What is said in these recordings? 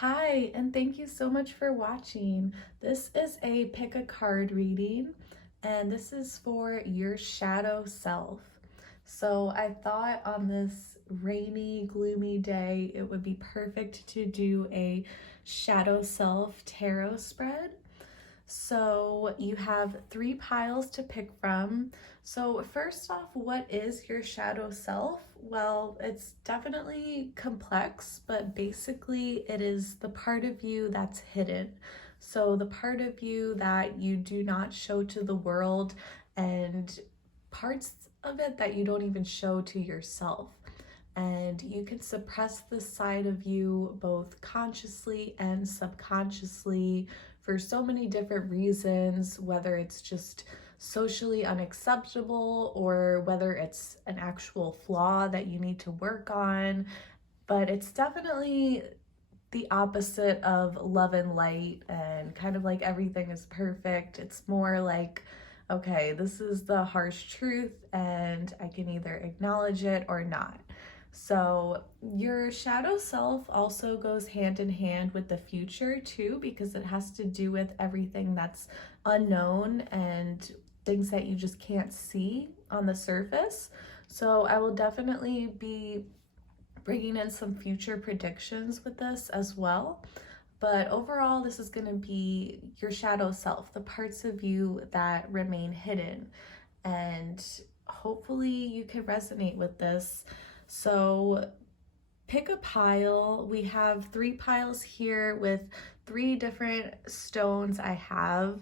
Hi, and thank you so much for watching. This is a pick a card reading, and this is for your shadow self. So I thought on this rainy, gloomy day, it would be perfect to do a shadow self tarot spread. So you have three piles to pick from. So first off, what is your shadow self? Well, it's definitely complex, but basically it is the part of you that's hidden. So the part of you that you do not show to the world, and parts of it that you don't even show to yourself. And you can suppress this side of you both consciously and subconsciously for so many different reasons, whether it's just socially unacceptable or whether it's an actual flaw that you need to work on. But it's definitely the opposite of love and light and kind of like everything is perfect. It's more like, okay, this is the harsh truth and I can either acknowledge it or not. So your shadow self also goes hand in hand with the future too, because it has to do with everything that's unknown and things that you just can't see on the surface. So I will definitely be bringing in some future predictions with this as well. But overall, this is going to be your shadow self, the parts of you that remain hidden. And hopefully you can resonate with this. So pick a pile. We have three piles here with three different stones I have.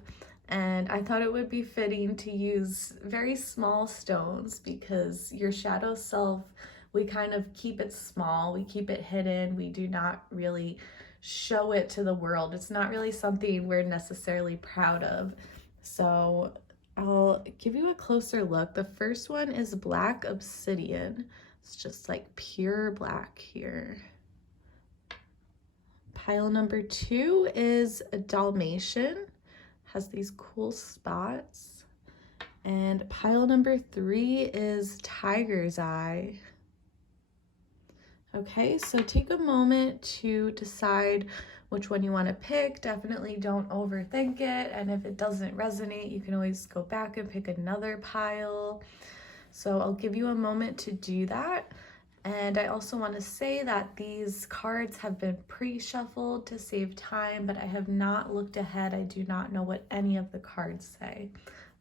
And I thought it would be fitting to use very small stones because your shadow self, we kind of keep it small, we keep it hidden, we do not really show it to the world. It's not really something we're necessarily proud of. So I'll give you a closer look. The first one is black obsidian. It's just like pure black here. Pile number two is a Dalmatian. Has these cool spots. And pile number three is tiger's eye. Okay, so take a moment to decide which one you want to pick. Definitely don't overthink it. And if it doesn't resonate, you can always go back and pick another pile. So I'll give you a moment to do that. And I also want to say that these cards have been pre-shuffled to save time, but I have not looked ahead. I do not know what any of the cards say.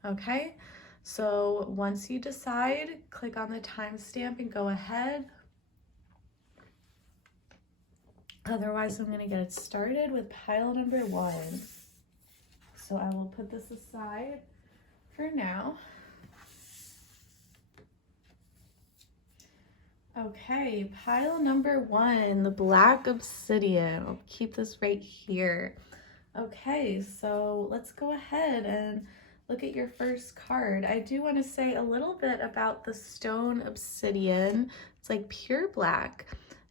Okay, so once you decide, click on the timestamp and go ahead. Otherwise, I'm going to get it started with pile number one. So I will put this aside for now. Okay, pile number one, the black obsidian. I'll keep this right here. Okay, so let's go ahead and look at your first card. I do want to say a little bit about the stone obsidian. It's like pure black.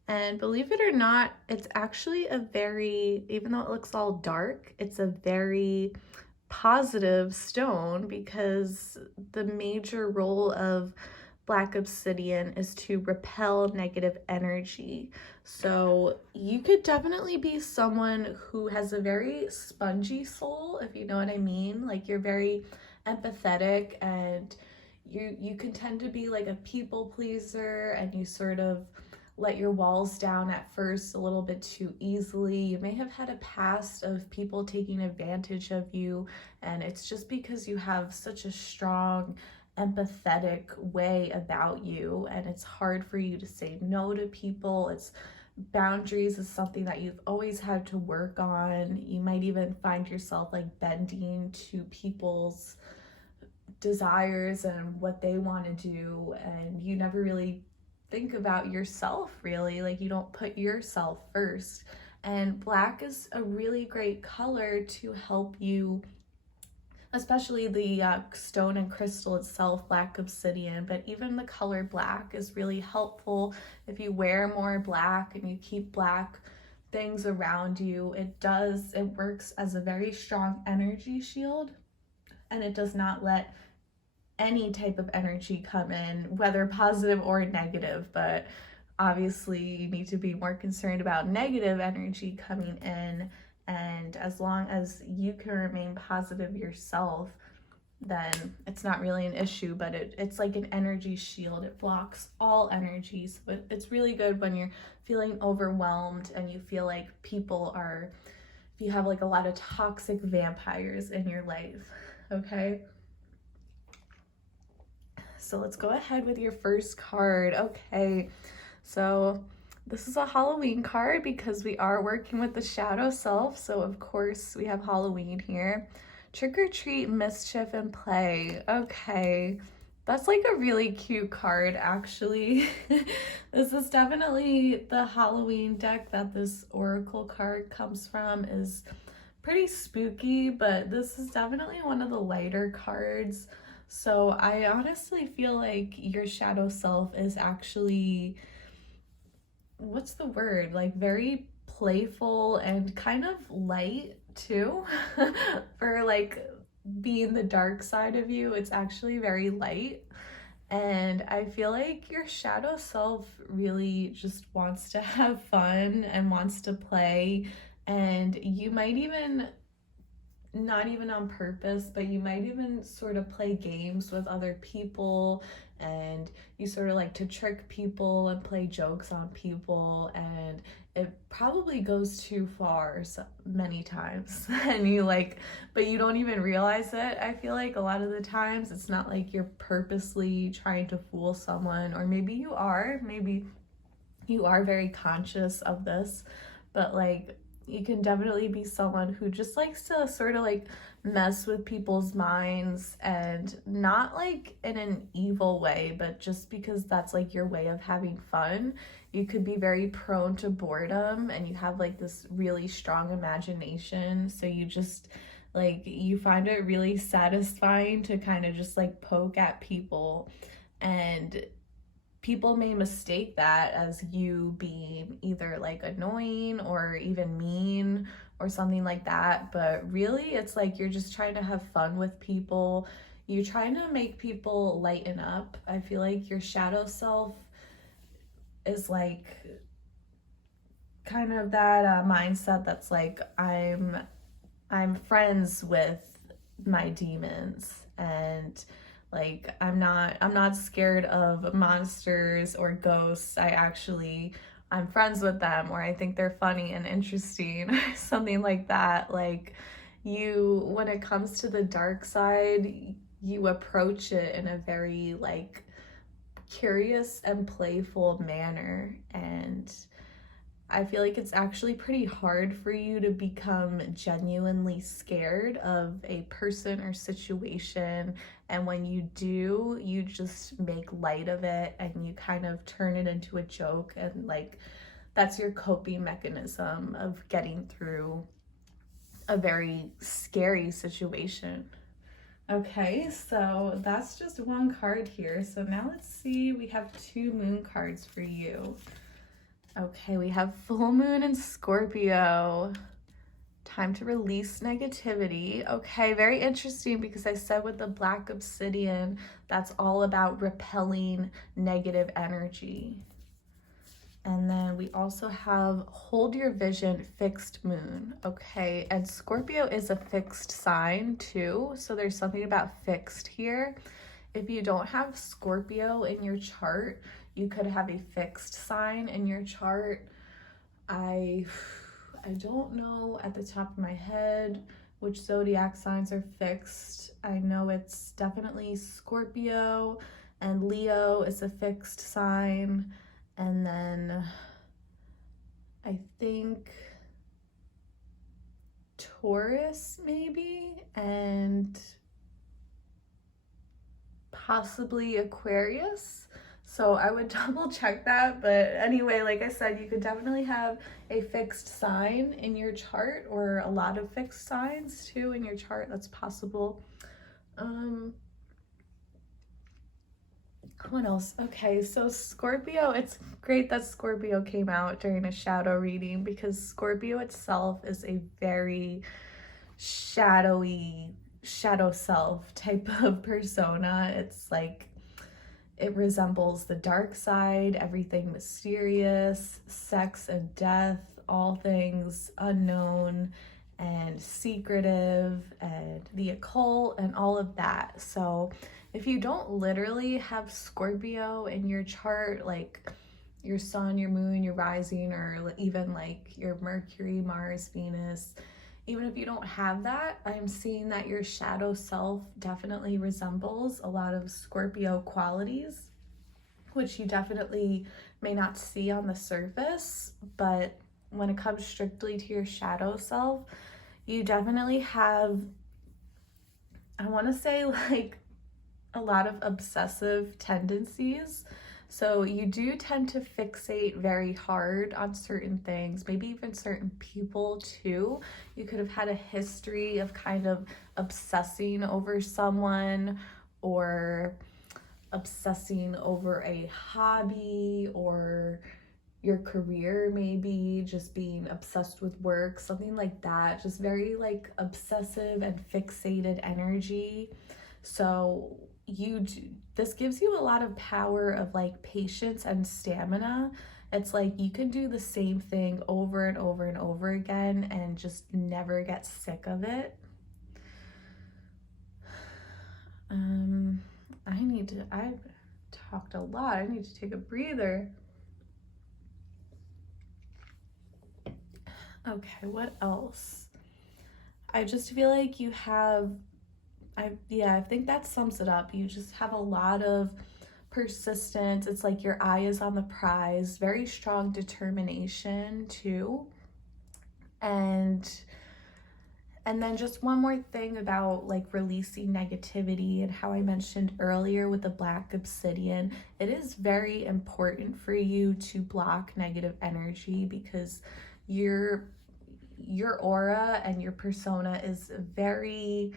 And believe it or not, it's actually a very, even though it looks all dark, it's a very positive stone because the major role of black obsidian is to repel negative energy. So you could definitely be someone who has a very spongy soul, if you know what I mean. Like you're very empathetic and you can tend to be like a people pleaser and you sort of let your walls down at first a little bit too easily. You may have had a past of people taking advantage of you, and it's just because you have such a strong empathetic way about you, and it's hard for you to say no to people. It's boundaries is something that you've always had to work on. You might even find yourself like bending to people's desires and what they want to do, and you never really think about yourself, really. Like you don't put yourself first. And black is a really great color to help you, especially the stone and crystal itself, black obsidian, but even the color black is really helpful if you wear more black and you keep black things around you. It works as a very strong energy shield, and it does not let any type of energy come in, whether positive or negative. But obviously you need to be more concerned about negative energy coming in. And as long as you can remain positive yourself, then it's not really an issue. But it's like an energy shield. It blocks all energies. But it's really good when you're feeling overwhelmed and you feel like people are, if you have like a lot of toxic vampires in your life. Okay, so let's go ahead with your first card. Okay, so this is a Halloween card because we are working with the shadow self. So of course we have Halloween here. Trick or treat, mischief, and play. Okay, that's like a really cute card, actually. This is definitely the Halloween deck that this oracle card comes from. Is pretty spooky, but this is definitely one of the lighter cards. So I honestly feel like your shadow self is actually, what's the word? Like very playful and kind of light too. For like being the dark side of you, it's actually very light. And I feel like your shadow self really just wants to have fun and wants to play. And you might even, not even on purpose, but you might even sort of play games with other people, and you sort of like to trick people and play jokes on people, and it probably goes too far so many times. And you like, but you don't even realize it. I feel like a lot of the times it's not like you're purposely trying to fool someone, or maybe you are, maybe you are very conscious of this, but like you can definitely be someone who just likes to sort of like mess with people's minds, and not like in an evil way, but just because that's like your way of having fun. You could be very prone to boredom, and you have like this really strong imagination. So you just like, you find it really satisfying to kind of just like poke at people, and people may mistake that as you being either like annoying or even mean or something like that. But really, it's like you're just trying to have fun with people. You're trying to make people lighten up. I feel like your shadow self is like kind of that mindset that's like, I'm friends with my demons, and like I'm not scared of monsters or ghosts. I'm friends with them, or I think they're funny and interesting, or something like that. Like, you, when it comes to the dark side, you approach it in a very like curious and playful manner. And I feel like it's actually pretty hard for you to become genuinely scared of a person or situation. And when you do, you just make light of it and you kind of turn it into a joke. And like, that's your coping mechanism of getting through a very scary situation. Okay, so that's just one card here. So now let's see, we have two moon cards for you. Okay, we have full moon in Scorpio. Time to release negativity. Okay, very interesting, because I said with the black obsidian, that's all about repelling negative energy. And then we also have hold your vision, fixed moon. Okay, and Scorpio is a fixed sign too, so there's something about fixed here. If you don't have Scorpio in your chart, you could have a fixed sign in your chart. I don't know at the top of my head which zodiac signs are fixed. I know it's definitely Scorpio, and Leo is a fixed sign. And then I think Taurus maybe, and possibly Aquarius. So I would double check that. But anyway, like I said, you could definitely have a fixed sign in your chart, or a lot of fixed signs too in your chart. That's possible. What else? Okay, so Scorpio, it's great that Scorpio came out during a shadow reading, because Scorpio itself is a very shadowy, shadow self type of persona. It's like, it resembles the dark side, everything mysterious, sex and death, all things unknown and secretive, and the occult, and all of that. So if you don't literally have Scorpio in your chart, like your sun, your moon, your rising, or even like your Mercury, Mars, Venus, even if you don't have that, I'm seeing that your shadow self definitely resembles a lot of Scorpio qualities, which you definitely may not see on the surface, but when it comes strictly to your shadow self, you definitely have, I want to say, like a lot of obsessive tendencies. So you do tend to fixate very hard on certain things, maybe even certain people too. You could have had a history of kind of obsessing over someone, or obsessing over a hobby, or your career, maybe just being obsessed with work, something like that. Just very like obsessive and fixated energy. So this gives you a lot of power of like patience and stamina. It's like you can do the same thing over and over and over again and just never get sick of it. I've talked a lot. I need to take a breather. Okay, what else? I just feel like you have, I think that sums it up. You just have a lot of persistence. It's like your eye is on the prize, very strong determination too. And then just one more thing about like releasing negativity, and how I mentioned earlier with the black obsidian, it is very important for you to block negative energy, because your aura and your persona is very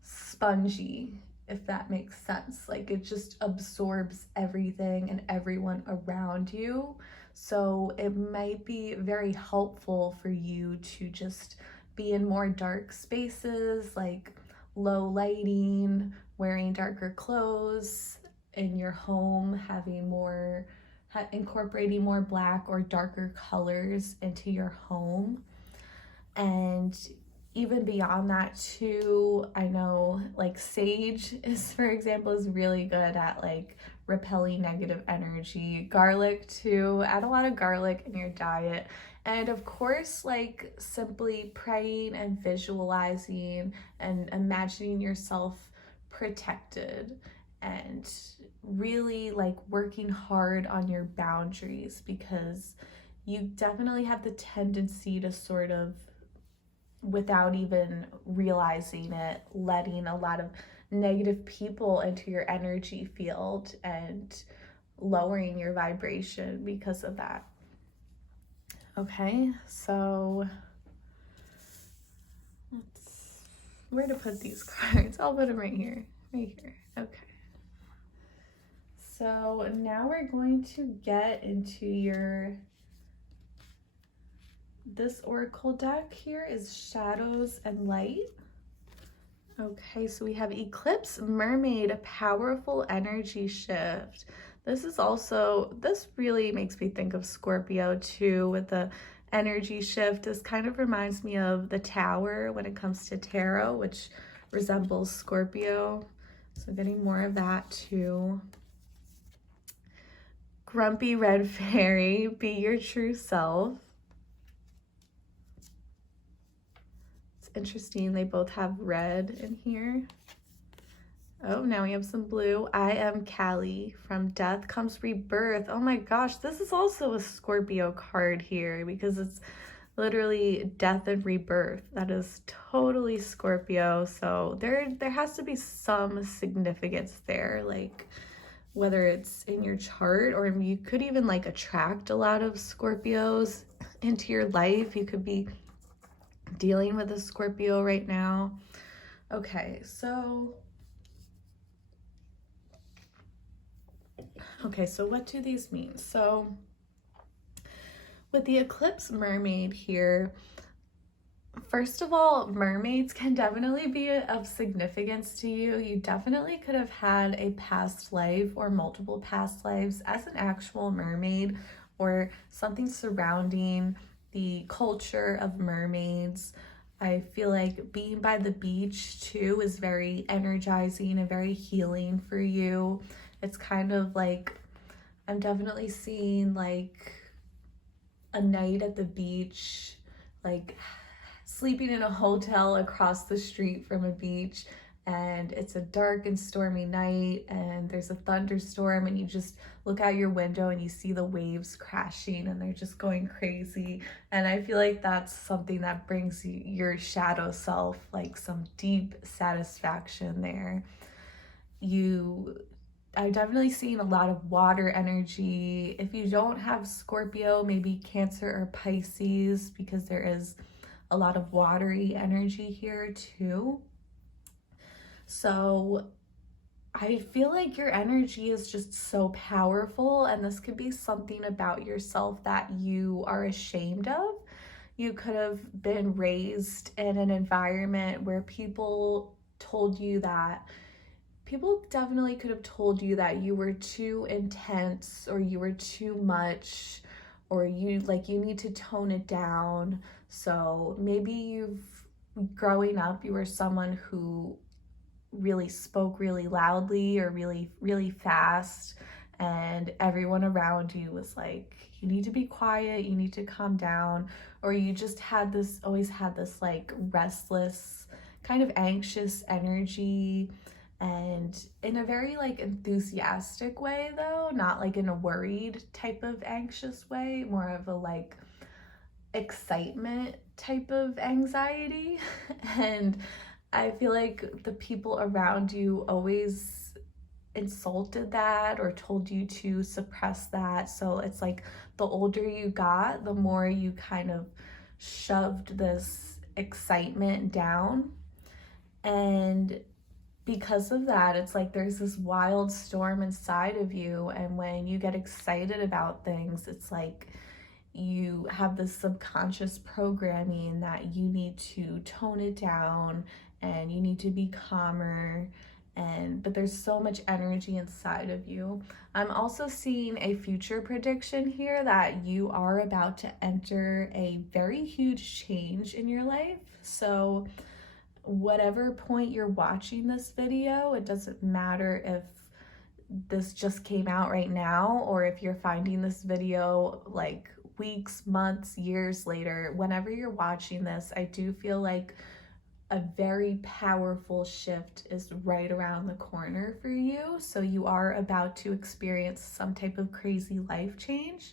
spongy, if that makes sense. Like it just absorbs everything and everyone around you. So it might be very helpful for you to just be in more dark spaces, like low lighting, wearing darker clothes in your home, having more, incorporating more black or darker colors into your home. And even beyond that too, I know like sage is, for example, is really good at like repelling negative energy. Garlic too, add a lot of garlic in your diet. And of course, like simply praying and visualizing and imagining yourself protected, and really like working hard on your boundaries, because you definitely have the tendency to sort of, without even realizing it, letting a lot of negative people into your energy field and lowering your vibration because of that. Okay, so where to put these cards? I'll put them right here. Okay. So now we're going to get into this oracle deck here is Shadows and Light. Okay, so we have Eclipse Mermaid, a powerful energy shift. This really makes me think of Scorpio too, with the energy shift. This kind of reminds me of the Tower when it comes to tarot, which resembles Scorpio. So getting more of that too. Grumpy Red Fairy, be your true self. It's interesting, they both have red in here. Oh, now we have some blue. I am Callie. From death comes rebirth. Oh my gosh, this is also a Scorpio card here, because it's literally death and rebirth. That is totally Scorpio. So there has to be some significance there, like whether it's in your chart, or you could even like attract a lot of Scorpios into your life. You could be dealing with a Scorpio right now. Okay, so what do these mean? So with the Eclipse Mermaid here, First of all, mermaids can definitely be of significance to you. You definitely could have had a past life or multiple past lives as an actual mermaid or something surrounding the culture of mermaids. I feel like being by the beach too is very energizing and very healing for you. It's kind of like I'm definitely seeing like a night at the beach, like sleeping in a hotel across the street from a beach, and it's a dark and stormy night and there's a thunderstorm, and you just look out your window and you see the waves crashing and they're just going crazy. And I feel like that's something that brings you, your shadow self, like some deep satisfaction there. You I've definitely seen a lot of water energy. If you don't have Scorpio, maybe Cancer or Pisces, because there is a lot of watery energy here too. So I feel like your energy is just so powerful, and this could be something about yourself that you are ashamed of. You could have been raised in an environment where people definitely could have told you that you were too intense or you were too much, or you need to tone it down. So maybe growing up, you were someone who really spoke really loudly or really fast, and everyone around you was like, you need to be quiet, you need to calm down. Or you just always had this like restless, kind of anxious energy, and in a very like enthusiastic way though, not like in a worried type of anxious way, more of a like excitement type of anxiety. And I feel like the people around you always insulted that or told you to suppress that. So it's like the older you got, the more you kind of shoved this excitement down. And because of that, it's like there's this wild storm inside of you. And when you get excited about things, it's like you have this subconscious programming that you need to tone it down and you need to be calmer. But there's so much energy inside of you. I'm also seeing a future prediction here that you are about to enter a very huge change in your life. So whatever point you're watching this video, it doesn't matter if this just came out right now or if you're finding this video like weeks, months, years later. Whenever you're watching this, I do feel like a very powerful shift is right around the corner for you. So you are about to experience some type of crazy life change.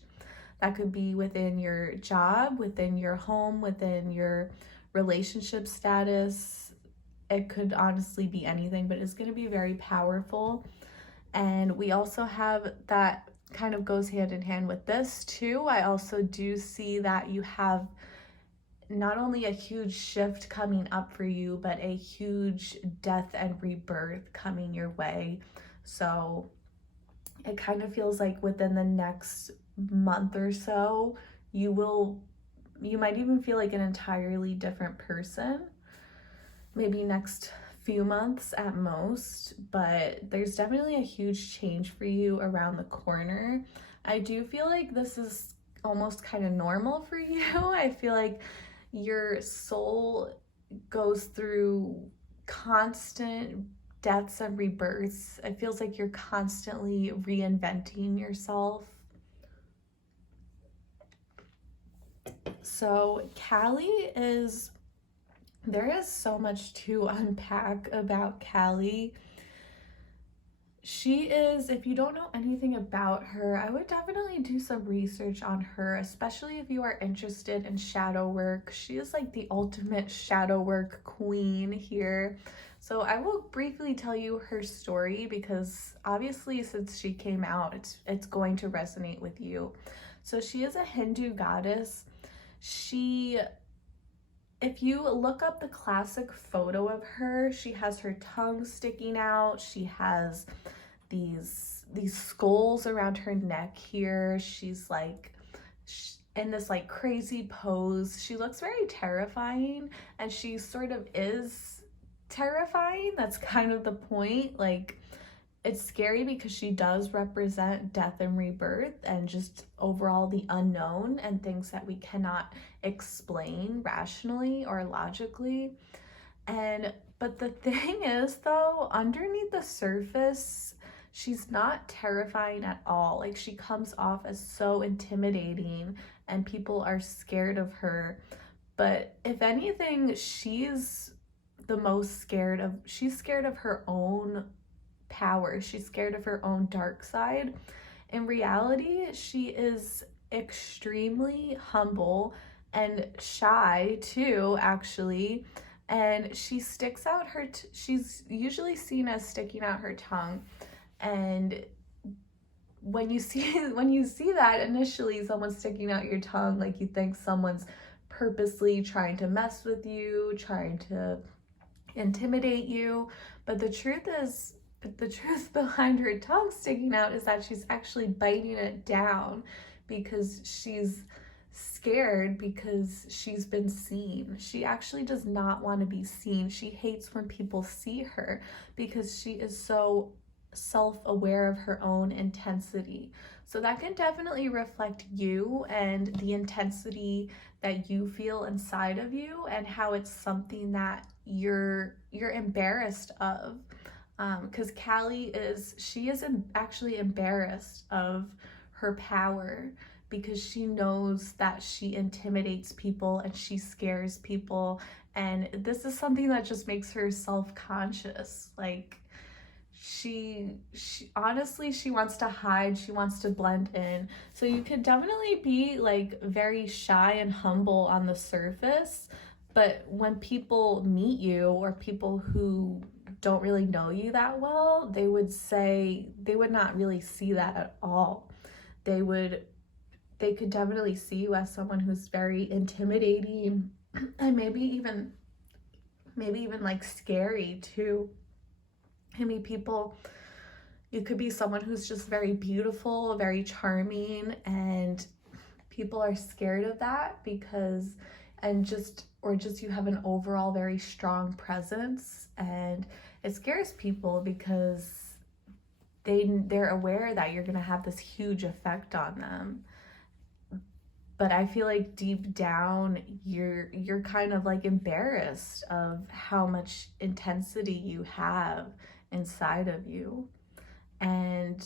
That could be within your job, within your home, within your relationship status. It could honestly be anything, but it's going to be very powerful. And we also have that kind of goes hand in hand with this too. I also do see that you have not only a huge shift coming up for you, but a huge death and rebirth coming your way. So it kind of feels like within the next month or so, you might even feel like an entirely different person. Maybe next few months at most, but there's definitely a huge change for you around the corner. I do feel like this is almost kind of normal for you. I feel like your soul goes through constant deaths and rebirths. It feels like you're constantly reinventing yourself. So there is so much to unpack about Callie. She is, if you don't know anything about her, I would definitely do some research on her, especially if you are interested in shadow work. She is like the ultimate shadow work queen here. So I will briefly tell you her story because obviously since she came out, it's going to resonate with you. So she is a Hindu goddess. If you look up the classic photo of her, she has her tongue sticking out. She has these skulls around her neck here. She's like, in this like crazy pose. She looks very terrifying, and she sort of is terrifying. That's kind of the point. Like, it's scary because she does represent death and rebirth and just overall the unknown and things that we cannot explain rationally or logically. But the thing is, though, underneath the surface, she's not terrifying at all. Like, she comes off as so intimidating and people are scared of her. But if anything, she's scared of her own power. She's scared of her own dark side. In reality, she is extremely humble and shy too, actually. And she sticks out she's usually seen as sticking out her tongue. And when you see that initially, someone sticking out your tongue, like, you think someone's purposely trying to mess with you, trying to intimidate you. But the truth behind her tongue sticking out is that she's actually biting it down because she's scared, because she's been seen. She actually does not want to be seen. She hates when people see her because she is so self-aware of her own intensity. So that can definitely reflect you and the intensity that you feel inside of you, and how it's something that you're embarrassed of. Because Callie is actually embarrassed of her power, because she knows that she intimidates people and she scares people, and this is something that just makes her self-conscious. Like, she honestly, she wants to hide, she wants to blend in. So you could definitely be like very shy and humble on the surface, but when people meet you, or people who don't really know you that well, they would not really see that at all. They could definitely see you as someone who's very intimidating and maybe even like scary too. I mean, you could be someone who's just very beautiful, very charming, and people are scared of that or just you have an overall very strong presence, and it scares people because they're aware that you're going to have this huge effect on them. But I feel like deep down you're kind of like embarrassed of how much intensity you have inside of you. And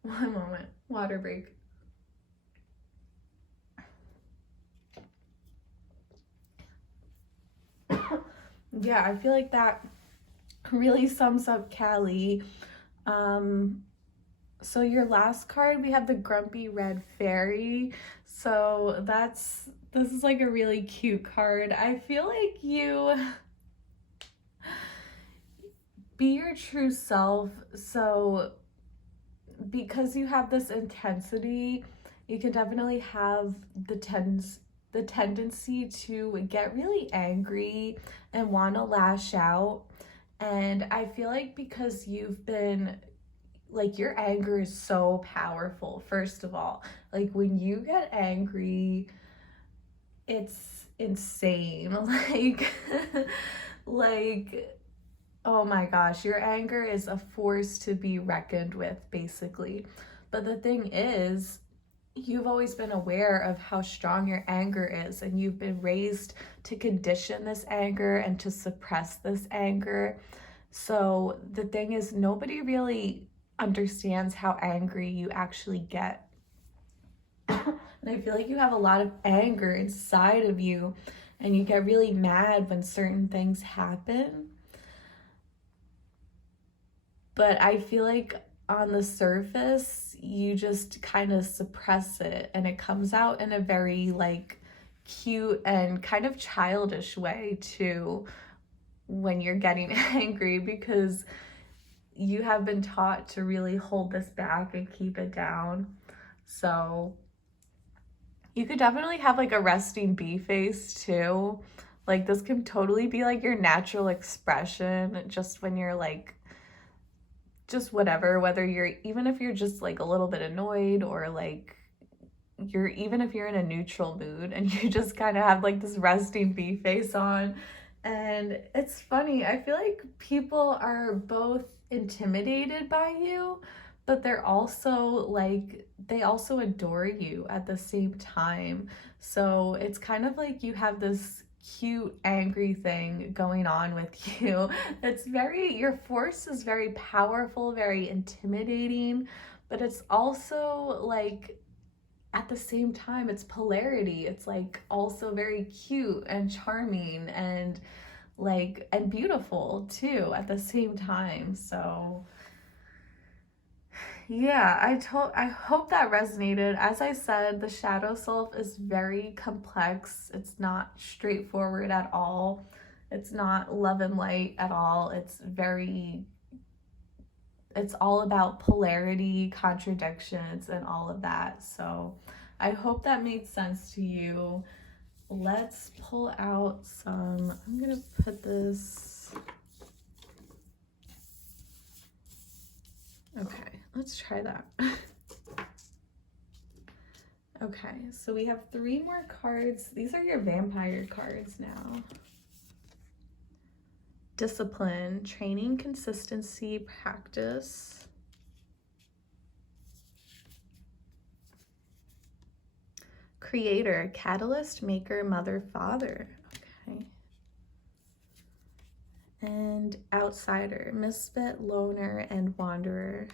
one moment, water break. Yeah, I feel like that really sums up Callie. So your last card, we have the Grumpy Red Fairy. So this is like a really cute card. I feel like you be your true self. So because you have this intensity, you can definitely have the tendency to get really angry and want to lash out. And I feel like because you've been, like, your anger is so powerful, first of all. Like, when you get angry, it's insane. Like, oh my gosh, your anger is a force to be reckoned with, basically. But the thing is, you've always been aware of how strong your anger is, and you've been raised to condition this anger and to suppress this anger. So the thing is, nobody really understands how angry you actually get. And I feel like you have a lot of anger inside of you, and you get really mad when certain things happen. But I feel like on the surface, you just kind of suppress it, and it comes out in a very like cute and kind of childish way too when you're getting angry, because you have been taught to really hold this back and keep it down. So you could definitely have like a resting bee face too. Like, this can totally be like your natural expression, just when you're like, just whatever, whether you're, even if you're just like a little bit annoyed or like even if you're in a neutral mood and you just kind of have like this resting bee face on. And it's funny, I feel like people are both intimidated by you, but they're also like, they also adore you at the same time. So it's kind of like you have this cute, angry thing going on with you. It's very, your force is very powerful, very intimidating, but it's also like, at the same time, it's polarity. It's like also very cute and charming and like and beautiful too at the same time. So yeah, I hope that resonated. As I said, the shadow self is very complex. It's not straightforward at all. It's not love and light at all. It's all about polarity, contradictions, and all of that. So I hope that made sense to you. Let's pull out some, I'm gonna put this, okay, let's try that. Okay, so we have 3 more cards. These are your vampire cards now. Discipline, training, consistency, practice. Creator, catalyst, maker, mother, father. Okay. And outsider, misfit, loner, and wanderer.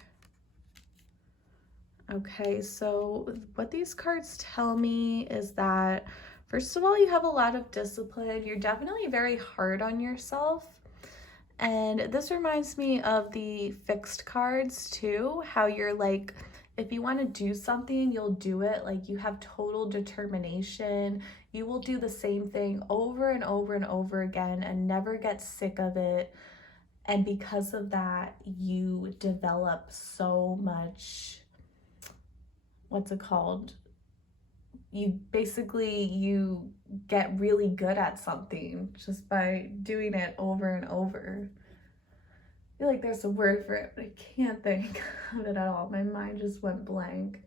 Okay, so what these cards tell me is that, first of all, you have a lot of discipline. You're definitely very hard on yourself. And this reminds me of the fixed cards too, how you're like, if you want to do something, you'll do it. Like you have total determination. You will do the same thing over and over and over again and never get sick of it. And because of that, you develop so much, what's it called? You get really good at something just by doing it over and over. I feel like there's a word for it, but I can't think of it at all. My mind just went blank.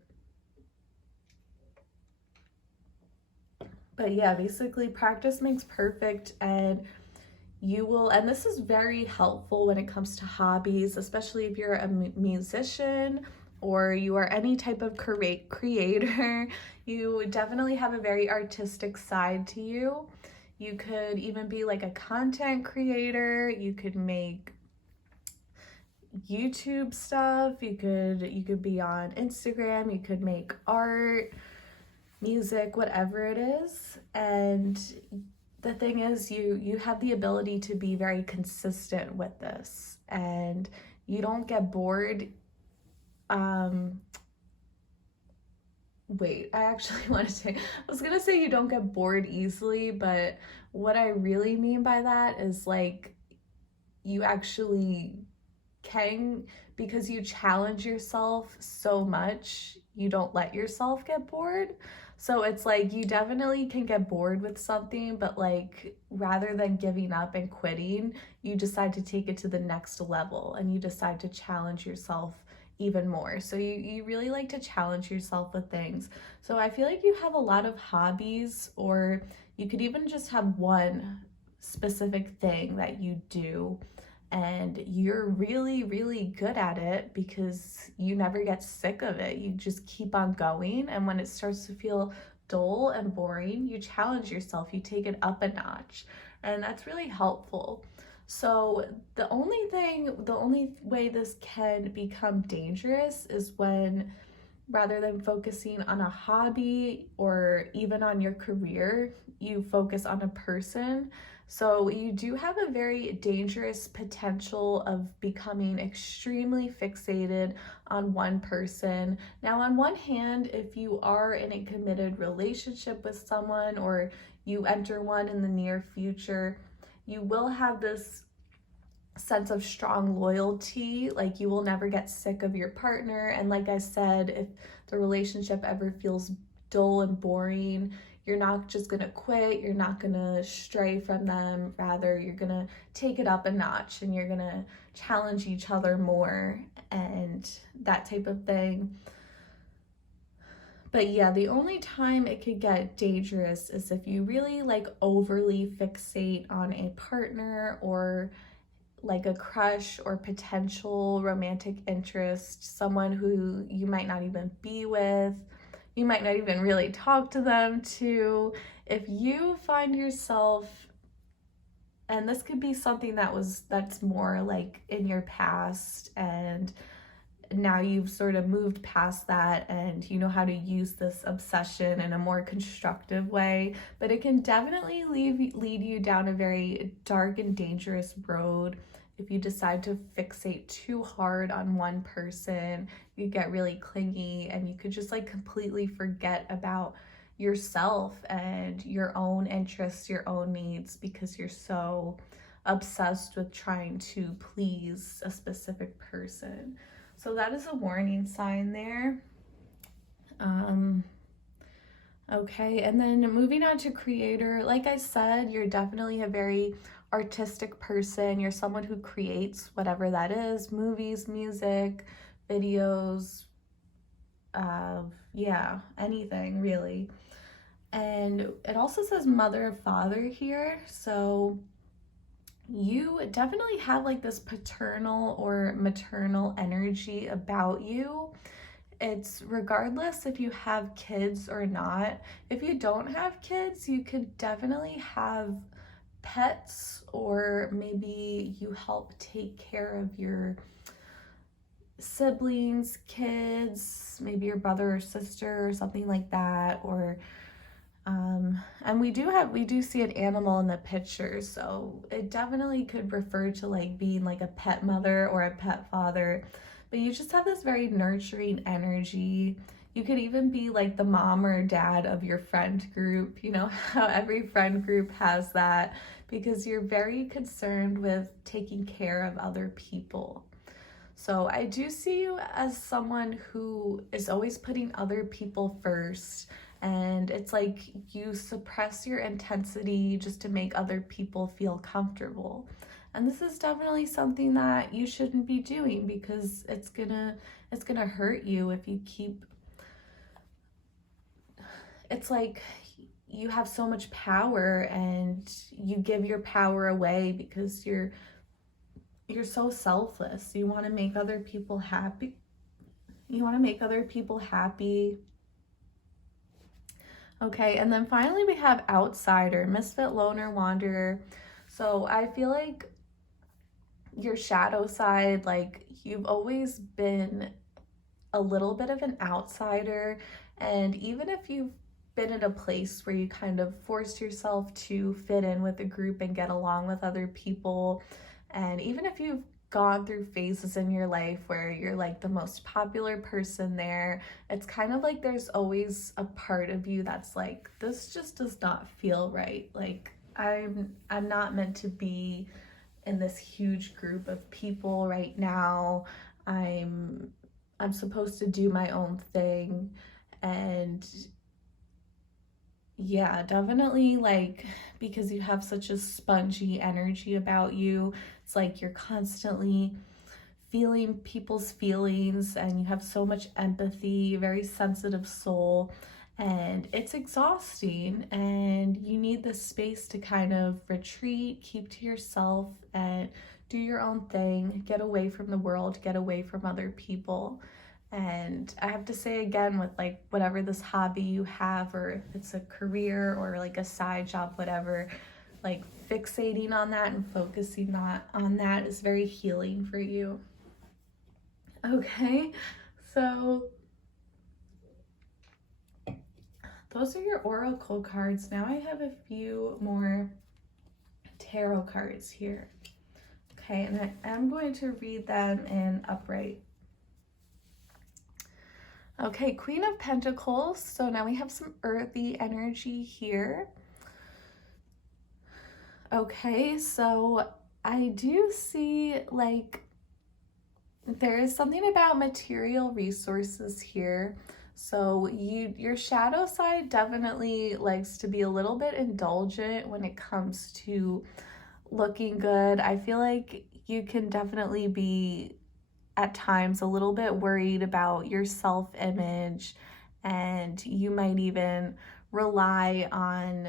But yeah, basically practice makes perfect, and you will, and this is very helpful when it comes to hobbies, especially if you're a musician or you are any type of creator. You definitely have a very artistic side to you. You could even be like a content creator. You could make YouTube stuff. You could be on Instagram. You could make art, music, whatever it is. And the thing is, you have the ability to be very consistent with this, and you don't get bored. Wait, I actually want to say, I was gonna say you don't get bored easily, but what I really mean by that is like you actually can, because you challenge yourself so much, you don't let yourself get bored. So it's like you definitely can get bored with something, but like rather than giving up and quitting, you decide to take it to the next level and you decide to challenge yourself even more. So you really like to challenge yourself with things. So I feel like you have a lot of hobbies, or you could even just have one specific thing that you do and you're really, really good at it because you never get sick of it. You just keep on going. And when it starts to feel dull and boring, you challenge yourself, you take it up a notch. And that's really helpful. So the only way this can become dangerous is when, rather than focusing on a hobby or even on your career, you focus on a person. So you do have a very dangerous potential of becoming extremely fixated on one person. Now, on one hand, if you are in a committed relationship with someone or you enter one in the near future, you will have this sense of strong loyalty. Like you will never get sick of your partner. And like I said, if the relationship ever feels dull and boring, you're not just gonna quit, you're not gonna stray from them. Rather, you're gonna take it up a notch and you're gonna challenge each other more and that type of thing. But yeah, the only time it could get dangerous is if you really like overly fixate on a partner or like a crush or potential romantic interest, someone who you might not even be with, you might not even really talk to them to. If you find yourself, and this could be something that's more like in your past, and now you've sort of moved past that and you know how to use this obsession in a more constructive way, but it can definitely lead you down a very dark and dangerous road. If you decide to fixate too hard on one person, you get really clingy and you could just like completely forget about yourself and your own interests, your own needs, because you're so obsessed with trying to please a specific person. So that is a warning sign there. Okay, and then moving on to creator, like I said, you're definitely a very artistic person. You're someone who creates whatever that is, movies, music, videos, yeah, anything really. And it also says mother or father here, so you definitely have like this paternal or maternal energy about you. It's regardless if you have kids or not. If you don't have kids, you could definitely have pets, or maybe you help take care of your siblings, kids, maybe your brother or sister or something like that, or and we do see an animal in the picture, so it definitely could refer to like being like a pet mother or a pet father, but you just have this very nurturing energy. You could even be like the mom or dad of your friend group, you know, how every friend group has that, because you're very concerned with taking care of other people. So I do see you as someone who is always putting other people first. And it's like you suppress your intensity just to make other people feel comfortable. And this is definitely something that you shouldn't be doing, because it's gonna hurt you if you keep, it's like you have so much power and you give your power away because you're so selfless. You want to make other people happy. You want to make other people happy. Okay, and then finally we have outsider, misfit, loner, wanderer. So I feel like your shadow side, like you've always been a little bit of an outsider, and even if you've been in a place where you kind of forced yourself to fit in with a group and get along with other people, and even if you've gone through phases in your life where you're like the most popular person there, it's kind of like there's always a part of you that's like, this just does not feel right. Like I'm not meant to be in this huge group of people right now. I'm supposed to do my own thing. And yeah, definitely, like, because you have such a spongy energy about you, it's like you're constantly feeling people's feelings and you have so much empathy, very sensitive soul, and it's exhausting, and you need this space to kind of retreat, keep to yourself, and do your own thing, get away from the world, get away from other people. And I have to say again, with like whatever this hobby you have, or if it's a career or like a side job, whatever, like fixating on that and focusing on that is very healing for you. Okay, so those are your oracle cards. Now I have a few more tarot cards here. Okay, and I am going to read them in upright. Okay, Queen of Pentacles. So now we have some earthy energy here. Okay, so I do see like there is something about material resources here. So your shadow side definitely likes to be a little bit indulgent when it comes to looking good. I feel like you can definitely be at times a little bit worried about your self-image and you might even rely on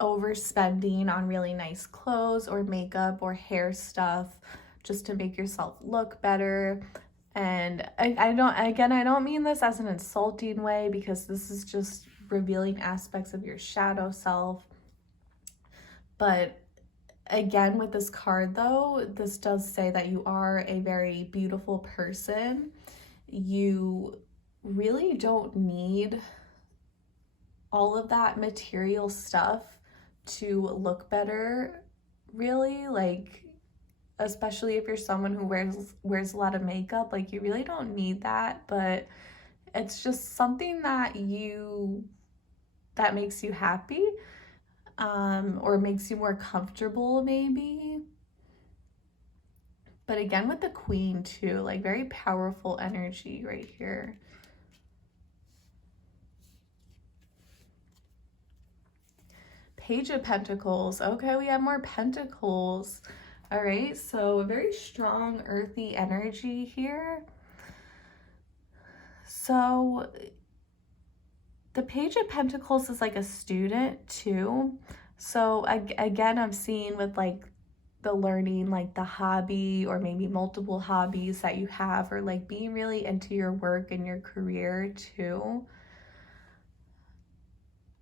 overspending on really nice clothes or makeup or hair stuff just to make yourself look better. And I don't mean this as an insulting way, because this is just revealing aspects of your shadow self. But again, with this card though, this does say that you are a very beautiful person. You really don't need all of that material stuff to look better, really. Like, especially if you're someone who wears a lot of makeup, like, you really don't need that, but it's just something that makes you happy, or makes you more comfortable maybe. But again, with the Queen too, like, very powerful energy right here. Page of Pentacles. Okay, we have more pentacles. All right, so a very strong earthy energy here. So the Page of Pentacles is like a student too. So again, I'm seeing with like the learning, like the hobby or maybe multiple hobbies that you have, or like being really into your work and your career too.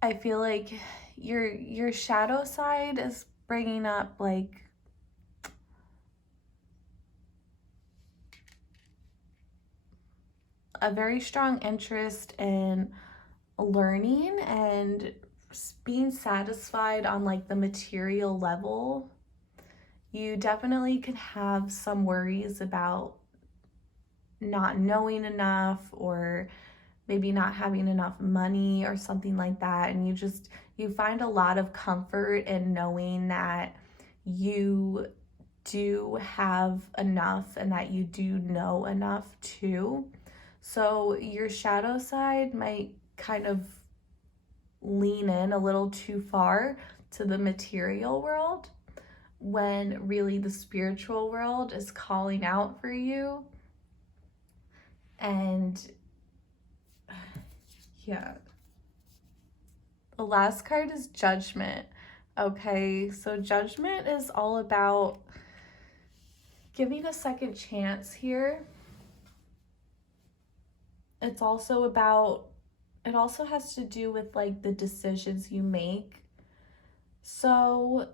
I feel like your shadow side is bringing up like a very strong interest in learning and being satisfied on like the material level. You definitely could have some worries about not knowing enough, or maybe not having enough money or something like that, and you find a lot of comfort in knowing that you do have enough and that you do know enough too. So your shadow side might kind of lean in a little too far to the material world, when really the spiritual world is calling out for you. And yeah, the last card is Judgment. Okay, so Judgment is all about giving a second chance here. It also has to do with like the decisions you make. So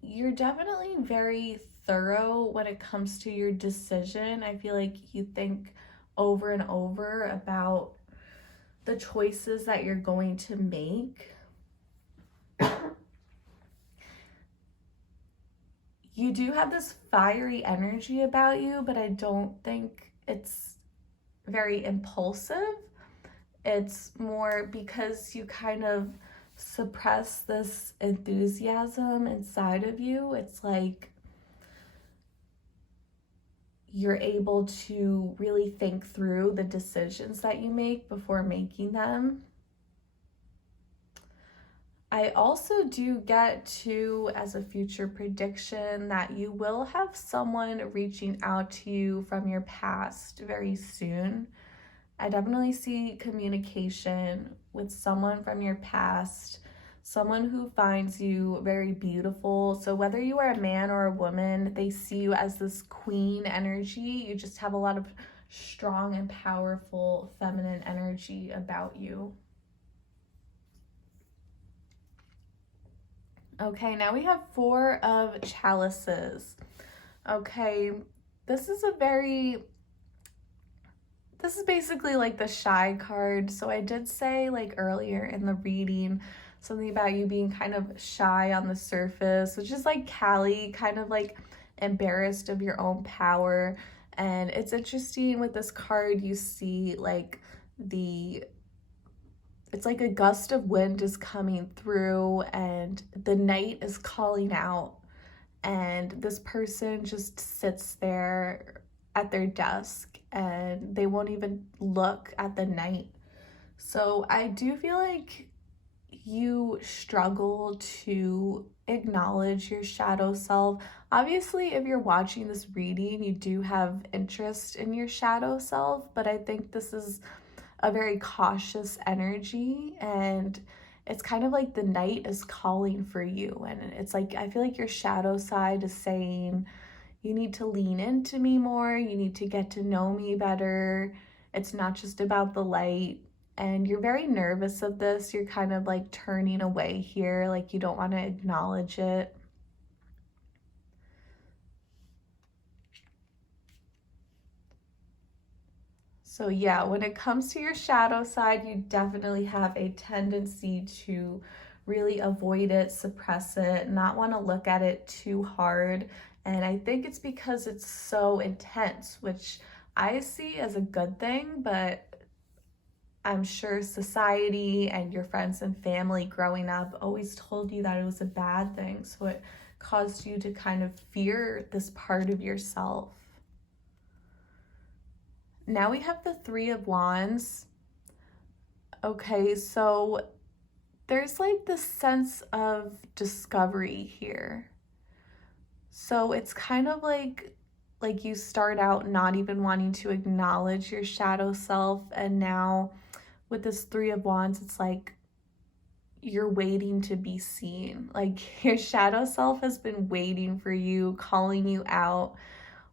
you're definitely very thorough when it comes to your decision. I feel like you think over and over about the choices that you're going to make. You do have this fiery energy about you, but I don't think it's very impulsive. It's more because you kind of suppress this enthusiasm inside of you. It's like you're able to really think through the decisions that you make before making them. I also do get to, as a future prediction, that you will have someone reaching out to you from your past very soon. I definitely see communication with someone from your past, someone who finds you very beautiful. So whether you are a man or a woman, they see you as this queen energy. You just have a lot of strong and powerful feminine energy about you. Okay, now we have Four of Chalices. Okay, this is basically like the shy card. So I did say like earlier in the reading something about you being kind of shy on the surface, which is like Callie, kind of like embarrassed of your own power. And it's interesting with this card, you see like it's like a gust of wind is coming through and the night is calling out, and this person just sits there at their desk and they won't even look at the night. So I do feel like you struggle to acknowledge your shadow self. Obviously, if you're watching this reading, you do have interest in your shadow self, but I think this is a very cautious energy, and it's kind of like the night is calling for you. And it's like, I feel like your shadow side is saying, you need to lean into me more, you need to get to know me better. It's not just about the light. And you're very nervous of this. You're kind of like turning away here, like you don't want to acknowledge it. So yeah, when it comes to your shadow side, you definitely have a tendency to really avoid it, suppress it, not want to look at it too hard. And I think it's because it's so intense, which I see as a good thing, but I'm sure society and your friends and family growing up always told you that it was a bad thing. So it caused you to kind of fear this part of yourself. Now we have the Three of Wands. Okay, so there's like this sense of discovery here. So it's kind of like you start out not even wanting to acknowledge your shadow self, and now with this Three of Wands, it's like you're waiting to be seen. Like your shadow self has been waiting for you, calling you out,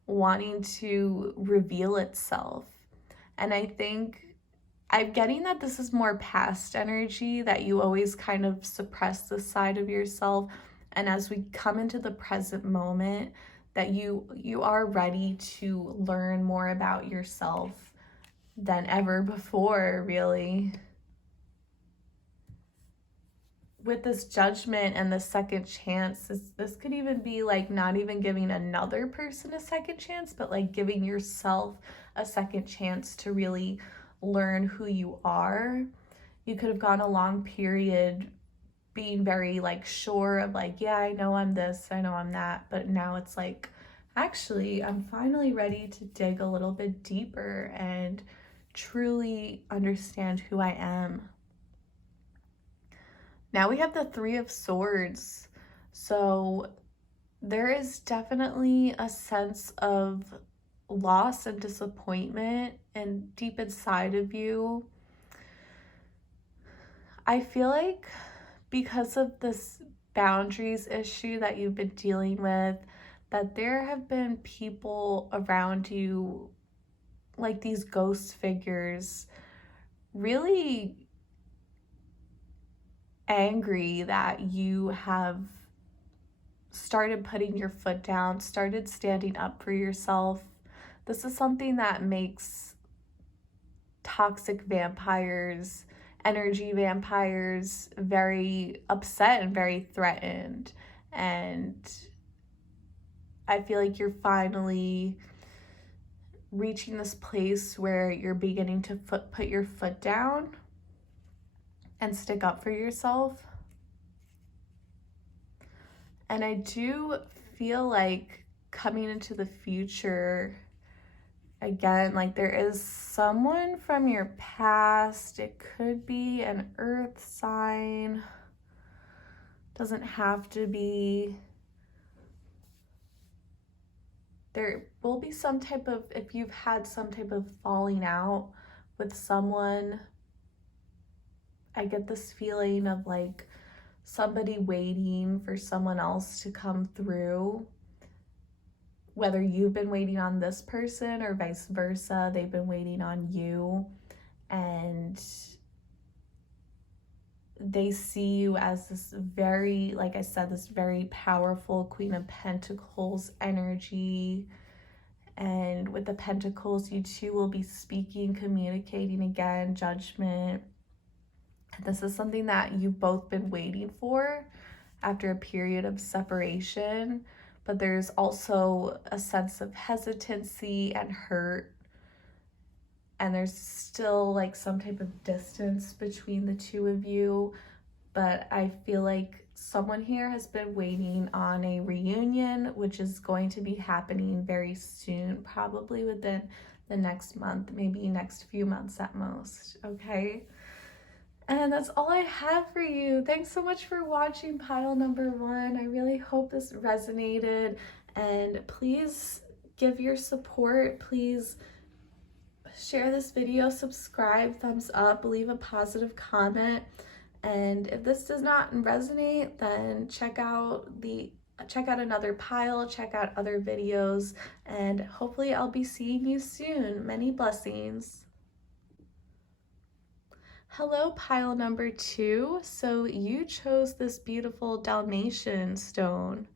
wanting to reveal itself. And I think I'm getting that this is more past energy, that you always kind of suppress this side of yourself. And as we come into the present moment, that you are ready to learn more about yourself than ever before, really. With this Judgment and the second chance, this could even be like not even giving another person a second chance, but like giving yourself a second chance to really learn who you are. You could have gone a long period being very like sure of like, yeah, I know I'm this, I know I'm that, but now it's like, actually, I'm finally ready to dig a little bit deeper and truly understand who I am. Now we have the Three of Swords. So there is definitely a sense of loss and disappointment and deep inside of you. I feel like because of this boundaries issue that you've been dealing with, that there have been people around you, like these ghost figures, really angry that you have started putting your foot down, started standing up for yourself. This is something that makes toxic vampires, energy vampires, very upset and very threatened. And I feel like you're finally reaching this place where you're beginning to put your foot down and stick up for yourself. And I do feel like coming into the future, again, like there is someone from your past. It could be an earth sign. Doesn't have to be. There will be some type of, if you've had some type of falling out with someone, I get this feeling of like somebody waiting for someone else to come through. Whether you've been waiting on this person or vice versa, they've been waiting on you. And they see you as this very, like I said, this very powerful Queen of Pentacles energy. And with the Pentacles, you two will be speaking, communicating again, Judgment. This is something that you've both been waiting for after a period of separation, but there's also a sense of hesitancy and hurt, and there's still like some type of distance between the two of you. But I feel like someone here has been waiting on a reunion, which is going to be happening very soon, probably within the next month, maybe next few months at most, okay? And that's all I have for you. Thanks so much for watching pile number 1. I really hope this resonated, and please give your support. Please share this video, subscribe, thumbs up, leave a positive comment. And if this does not resonate, then check out another pile, check out other videos, and hopefully I'll be seeing you soon. Many blessings. Hello, pile number 2. So you chose this beautiful Dalmatian stone.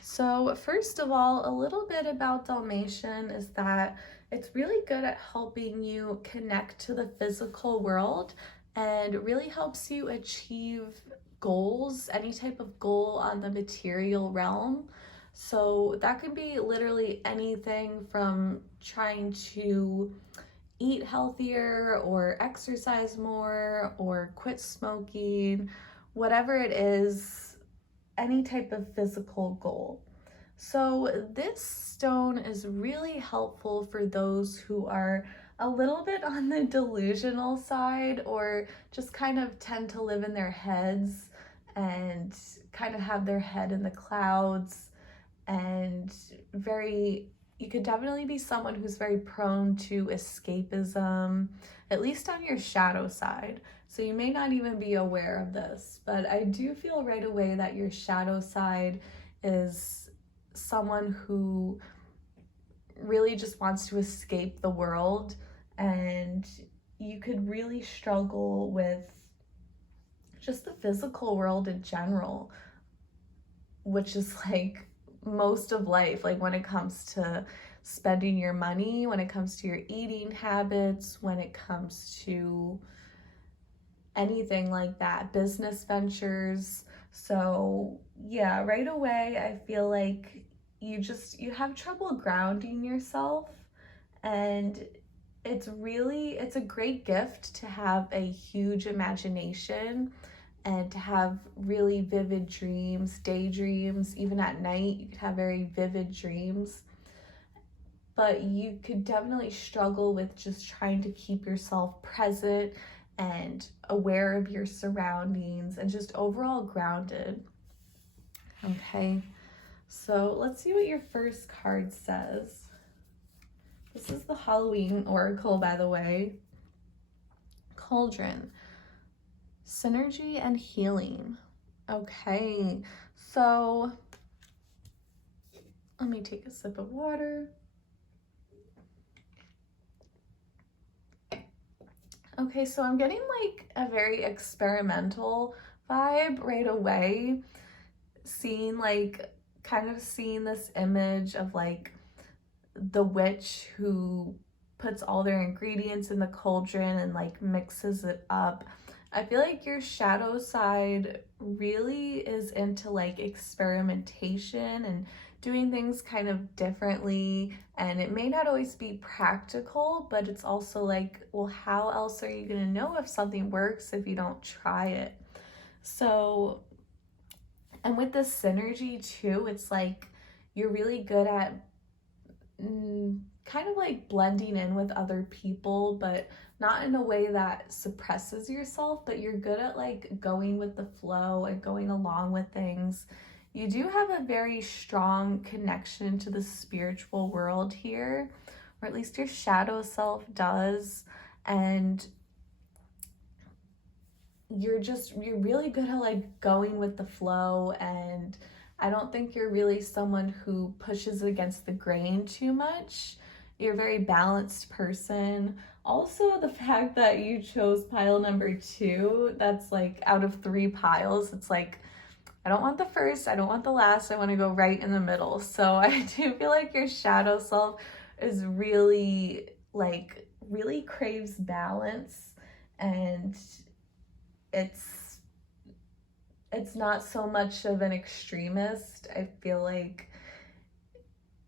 So first of all, a little bit about Dalmatian is that it's really good at helping you connect to the physical world and really helps you achieve goals, any type of goal on the material realm. So that could be literally anything from trying to eat healthier or exercise more or quit smoking, whatever it is, any type of physical goal. So this stone is really helpful for those who are a little bit on the delusional side or just kind of tend to live in their heads and kind of have their head in the clouds, and you could definitely be someone who's very prone to escapism, at least on your shadow side. So you may not even be aware of this, but I do feel right away that your shadow side is someone who really just wants to escape the world, and you could really struggle with just the physical world in general, which is like most of life, like when it comes to spending your money, when it comes to your eating habits, when it comes to anything like that, business ventures. So yeah, right away I feel like you have trouble grounding yourself, and it's a great gift to have a huge imagination and to have really vivid dreams, daydreams. Even at night you could have very vivid dreams, but you could definitely struggle with just trying to keep yourself present and aware of your surroundings and just overall grounded. Okay, so let's see what your first card says. This is the Halloween oracle, by the way. Cauldron. Synergy and healing. Okay, so let me take a sip of water. Okay, so I'm getting like a very experimental vibe right away. Seeing this image of like the witch who puts all their ingredients in the cauldron and like mixes it up. I feel like your shadow side really is into like experimentation and doing things kind of differently, and it may not always be practical, but it's also like, well, how else are you gonna know if something works if you don't try it? So, and with this synergy too, it's like you're really good at kind of like blending in with other people, but not in a way that suppresses yourself, but you're good at like going with the flow and going along with things. You do have a very strong connection to the spiritual world here, or at least your shadow self does, and you're really good at like going with the flow, and I don't think you're really someone who pushes against the grain too much. You're a very balanced person. Also, the fact that you chose pile number 2, that's like out of 3 piles, it's like, I don't want the first, I don't want the last, I want to go right in the middle. So I do feel like your shadow self is really craves balance, and it's not so much of an extremist. I feel like,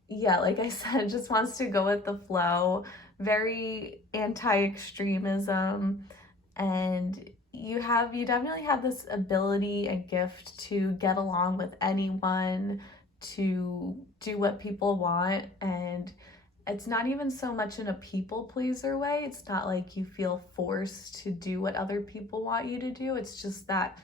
yeah, like I said, just wants to go with the flow, very anti-extremism, and you definitely have this ability and gift to get along with anyone, to do what people want, and it's not even so much in a people pleaser way. It's not like you feel forced to do what other people want you to do. It's just that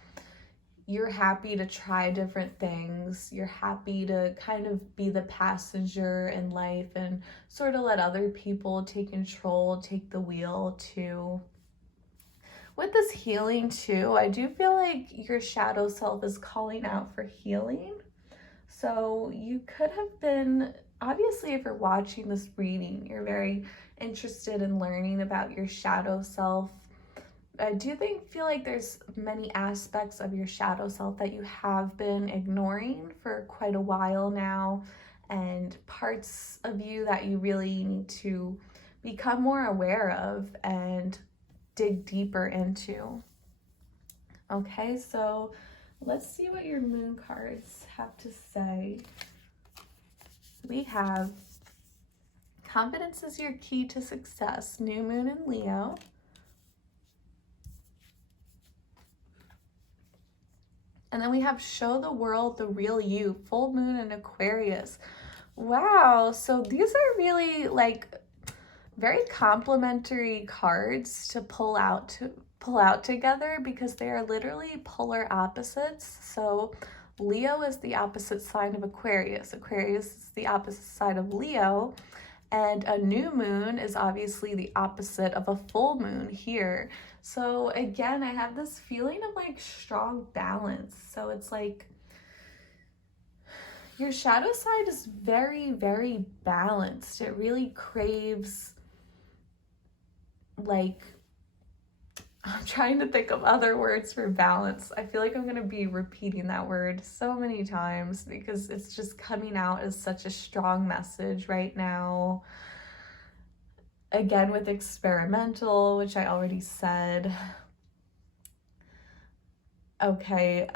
you're happy to try different things. You're happy to kind of be the passenger in life and sort of let other people take control, take the wheel too. With this healing too, I do feel like your shadow self is calling out for healing. So you could have been, obviously, if you're watching this reading, you're very interested in learning about your shadow self. I do feel like there's many aspects of your shadow self that you have been ignoring for quite a while now, and parts of you that you really need to become more aware of and dig deeper into. Okay, so let's see what your moon cards have to say. We have confidence is your key to success, new moon in Leo. And then we have show the world the real you, full moon in Aquarius. Wow, so these are really like very complementary cards to pull out together because they are literally polar opposites. So Leo is the opposite sign of Aquarius. Aquarius is the opposite side of Leo. And a new moon is obviously the opposite of a full moon here. So again, I have this feeling of like strong balance. So it's like your shadow side is very, very balanced. It really craves, like, I'm trying to think of other words for balance. I feel like I'm going to be repeating that word so many times because it's just coming out as such a strong message right now. Again, with experimental, which I already said. Okay,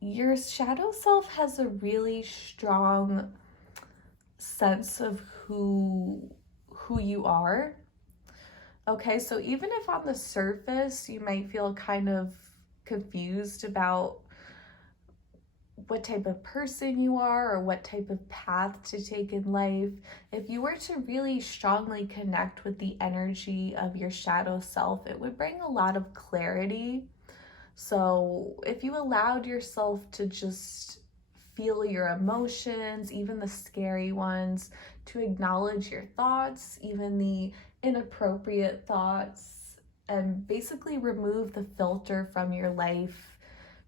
your shadow self has a really strong sense of who you are. Okay, so even if on the surface you might feel kind of confused about what type of person you are or what type of path to take in life, if you were to really strongly connect with the energy of your shadow self, it would bring a lot of clarity. So if you allowed yourself to just feel your emotions, even the scary ones, to acknowledge your thoughts, even the inappropriate thoughts, and basically remove the filter from your life,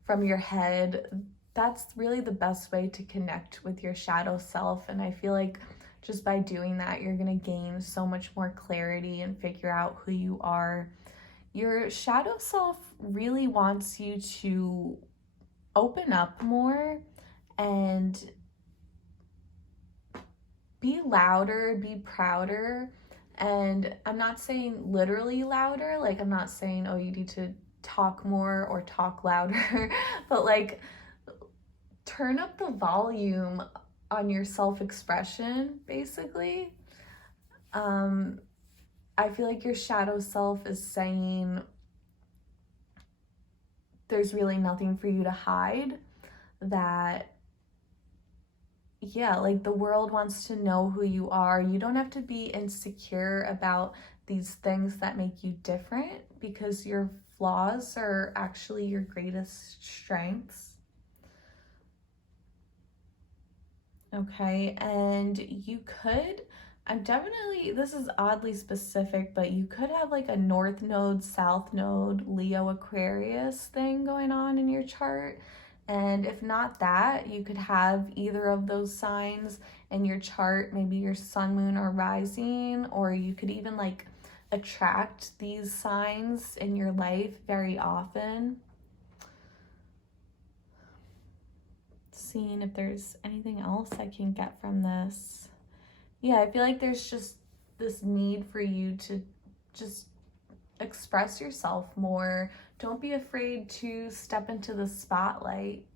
from your head, that's really the best way to connect with your shadow self. And I feel like just by doing that, you're going to gain so much more clarity and figure out who you are. Your shadow self really wants you to open up more and be louder, be prouder. And I'm not saying literally louder, like I'm not saying, oh, you need to talk more or talk louder, but like turn up the volume on your self-expression, basically. I feel like your shadow self is saying there's really nothing for you to hide, that yeah, like the world wants to know who you are. You don't have to be insecure about these things that make you different because your flaws are actually your greatest strengths. Okay, and you could, this is oddly specific, but you could have like a North Node, South Node, Leo Aquarius thing going on in your chart. And if not that, you could have either of those signs in your chart, maybe your sun, moon, or rising, or you could even like attract these signs in your life very often. Seeing if there's anything else I can get from this. Yeah, I feel like there's just this need for you to just express yourself more. Don't be afraid to step into the spotlight,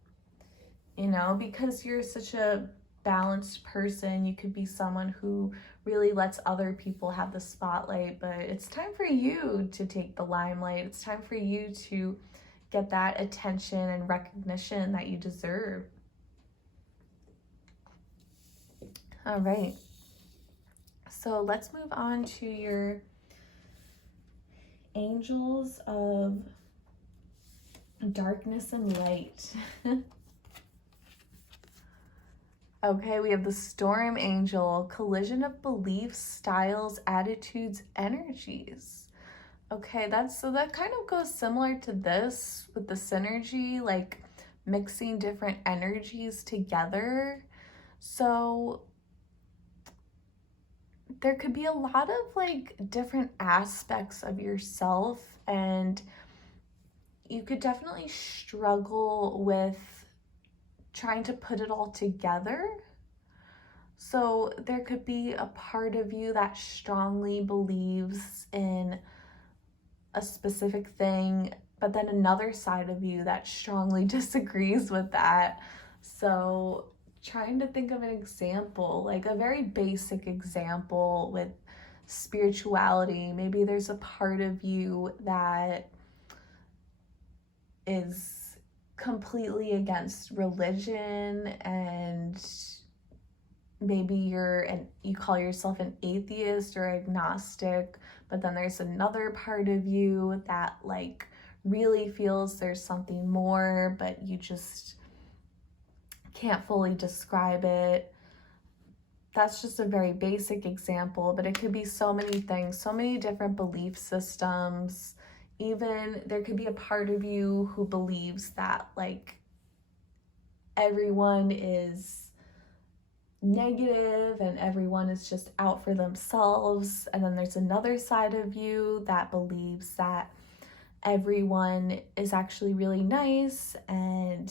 you know, because you're such a balanced person. You could be someone who really lets other people have the spotlight, but it's time for you to take the limelight. It's time for you to get that attention and recognition that you deserve. All right. So let's move on to your angels of darkness and light. Okay, we have the Storm Angel, collision of beliefs, styles, attitudes, energies. Okay, that kind of goes similar to this with the synergy, like mixing different energies together. So there could be a lot of like different aspects of yourself, and you could definitely struggle with trying to put it all together. So there could be a part of you that strongly believes in a specific thing, but then another side of you that strongly disagrees with that. So trying to think of an example, like a very basic example with spirituality. Maybe there's a part of you that is completely against religion, and maybe you call yourself an atheist or agnostic, but then there's another part of you that like really feels there's something more, but you just can't fully describe it. That's just a very basic example, but it could be so many things, so many different belief systems. Even there could be a part of you who believes that like everyone is negative and everyone is just out for themselves. And then there's another side of you that believes that everyone is actually really nice, and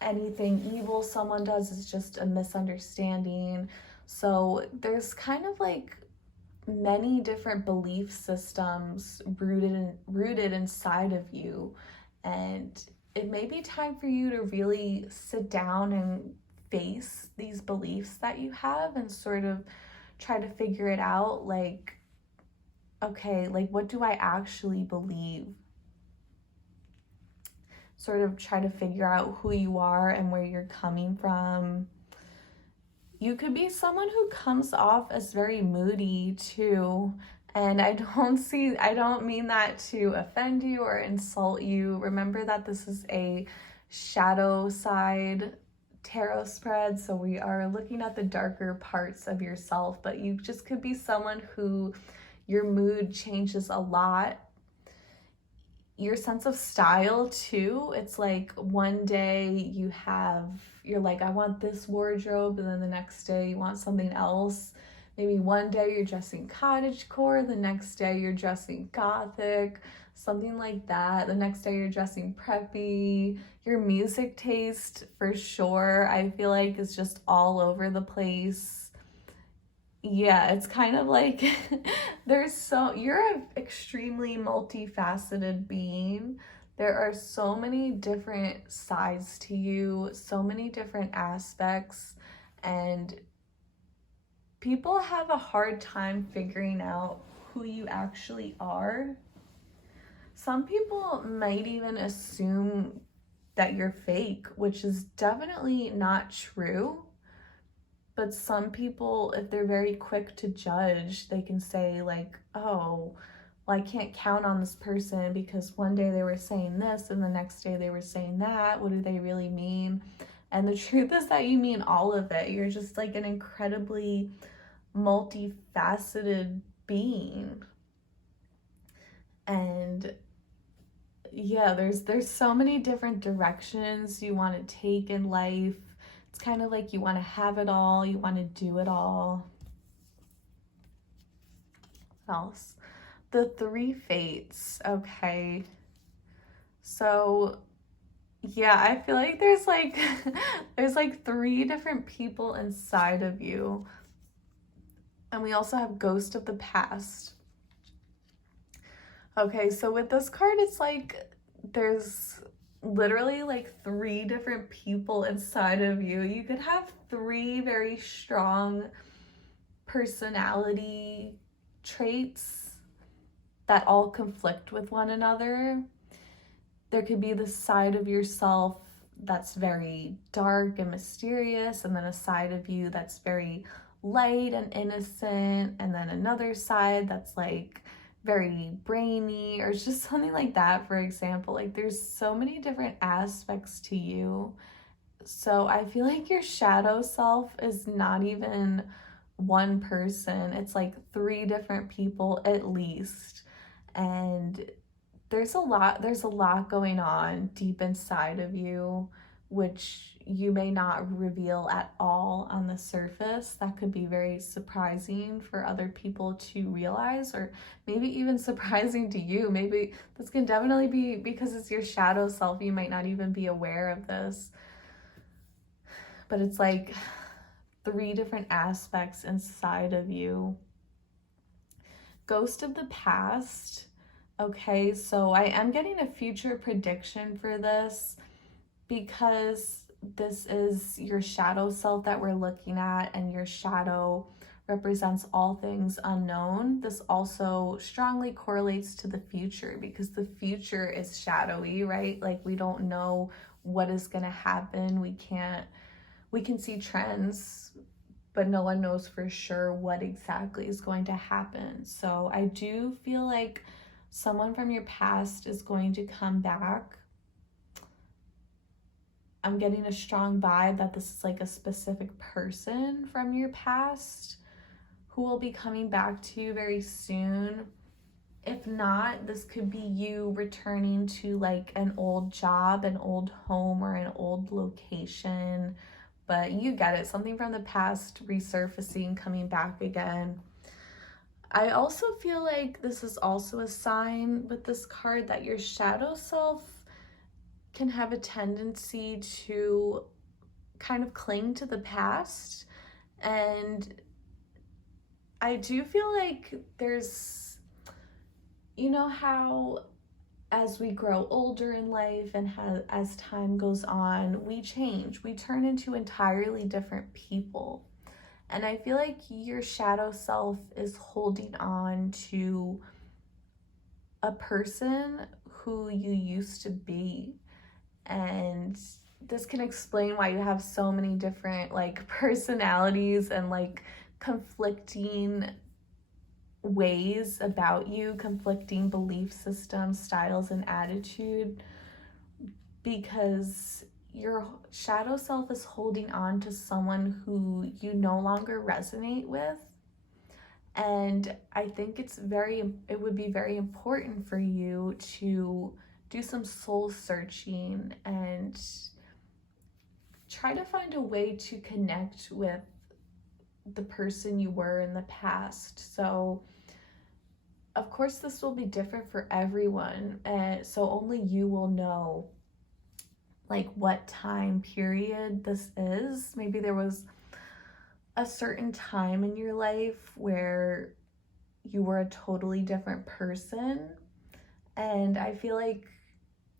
anything evil someone does is just a misunderstanding. So there's kind of like many different belief systems rooted inside of you, and it may be time for you to really sit down and face these beliefs that you have and sort of try to figure it out. Like, okay, like what do I actually believe? Sort of try to figure out who you are and where you're coming from. You could be someone who comes off as very moody too. And I don't mean that to offend you or insult you. Remember that this is a shadow side tarot spread, so we are looking at the darker parts of yourself, but you just could be someone who your mood changes a lot. Your sense of style too. It's like one day you're like, I want this wardrobe, and then the next day you want something else. Maybe one day you're dressing cottagecore, the next day you're dressing gothic, something like that. The next day you're dressing preppy. Your music taste, for sure, I feel like is just all over the place. Yeah, it's kind of like you're an extremely multifaceted being. There are so many different sides to you, so many different aspects, and people have a hard time figuring out who you actually are. Some people might even assume that you're fake, which is definitely not true. But some people, if they're very quick to judge, they can say like, oh, well, I can't count on this person because one day they were saying this and the next day they were saying that. What do they really mean? And the truth is that you mean all of it. You're just like an incredibly multifaceted being. And yeah, there's so many different directions you want to take in life. It's kind of like you want to have it all, you want to do it all. What else? The three fates. Okay. So yeah, I feel like there's like there's like three different people inside of you. And we also have Ghost of the Past. Okay, so with this card, it's like there's literally like three different people inside of you. You could have three very strong personality traits that all conflict with one another. There could be this side of yourself that's very dark and mysterious, and then a side of you that's very light and innocent, and then another side that's like very brainy, or just something like that, for example. Like, there's so many different aspects to you. So I feel like your shadow self is not even one person. It's like three different people at least. And there's a lot going on deep inside of you, which you may not reveal at all on the surface. That could be very surprising for other people to realize, or maybe even surprising to you. Maybe this can definitely be because it's your shadow self. You might not even be aware of this, but it's like three different aspects inside of you. Ghost of the past. Okay, so I am getting a future prediction for this because this is your shadow self that we're looking at, and your shadow represents all things unknown. This also strongly correlates to the future because the future is shadowy, right? Like, we don't know what is going to happen. We can see trends, but no one knows for sure what exactly is going to happen. So I do feel like someone from your past is going to come back. I'm getting a strong vibe that this is like a specific person from your past who will be coming back to you very soon. If not, this could be you returning to like an old job, an old home, or an old location. But you get it, something from the past resurfacing, coming back again. I also feel like this is also a sign with this card that your shadow self can have a tendency to kind of cling to the past. And I do feel like there's, you know how as we grow older in life and as time goes on, we change. We turn into entirely different people. And I feel like your shadow self is holding on to a person who you used to be. And this can explain why you have so many different like personalities and like conflicting ways about you, conflicting belief systems, styles, and attitude, because your shadow self is holding on to someone who you no longer resonate with. And I think it would be very important for you to do some soul searching and try to find a way to connect with the person you were in the past. So of course this will be different for everyone, so only you will know like what time period this is. Maybe there was a certain time in your life where you were a totally different person. And I feel like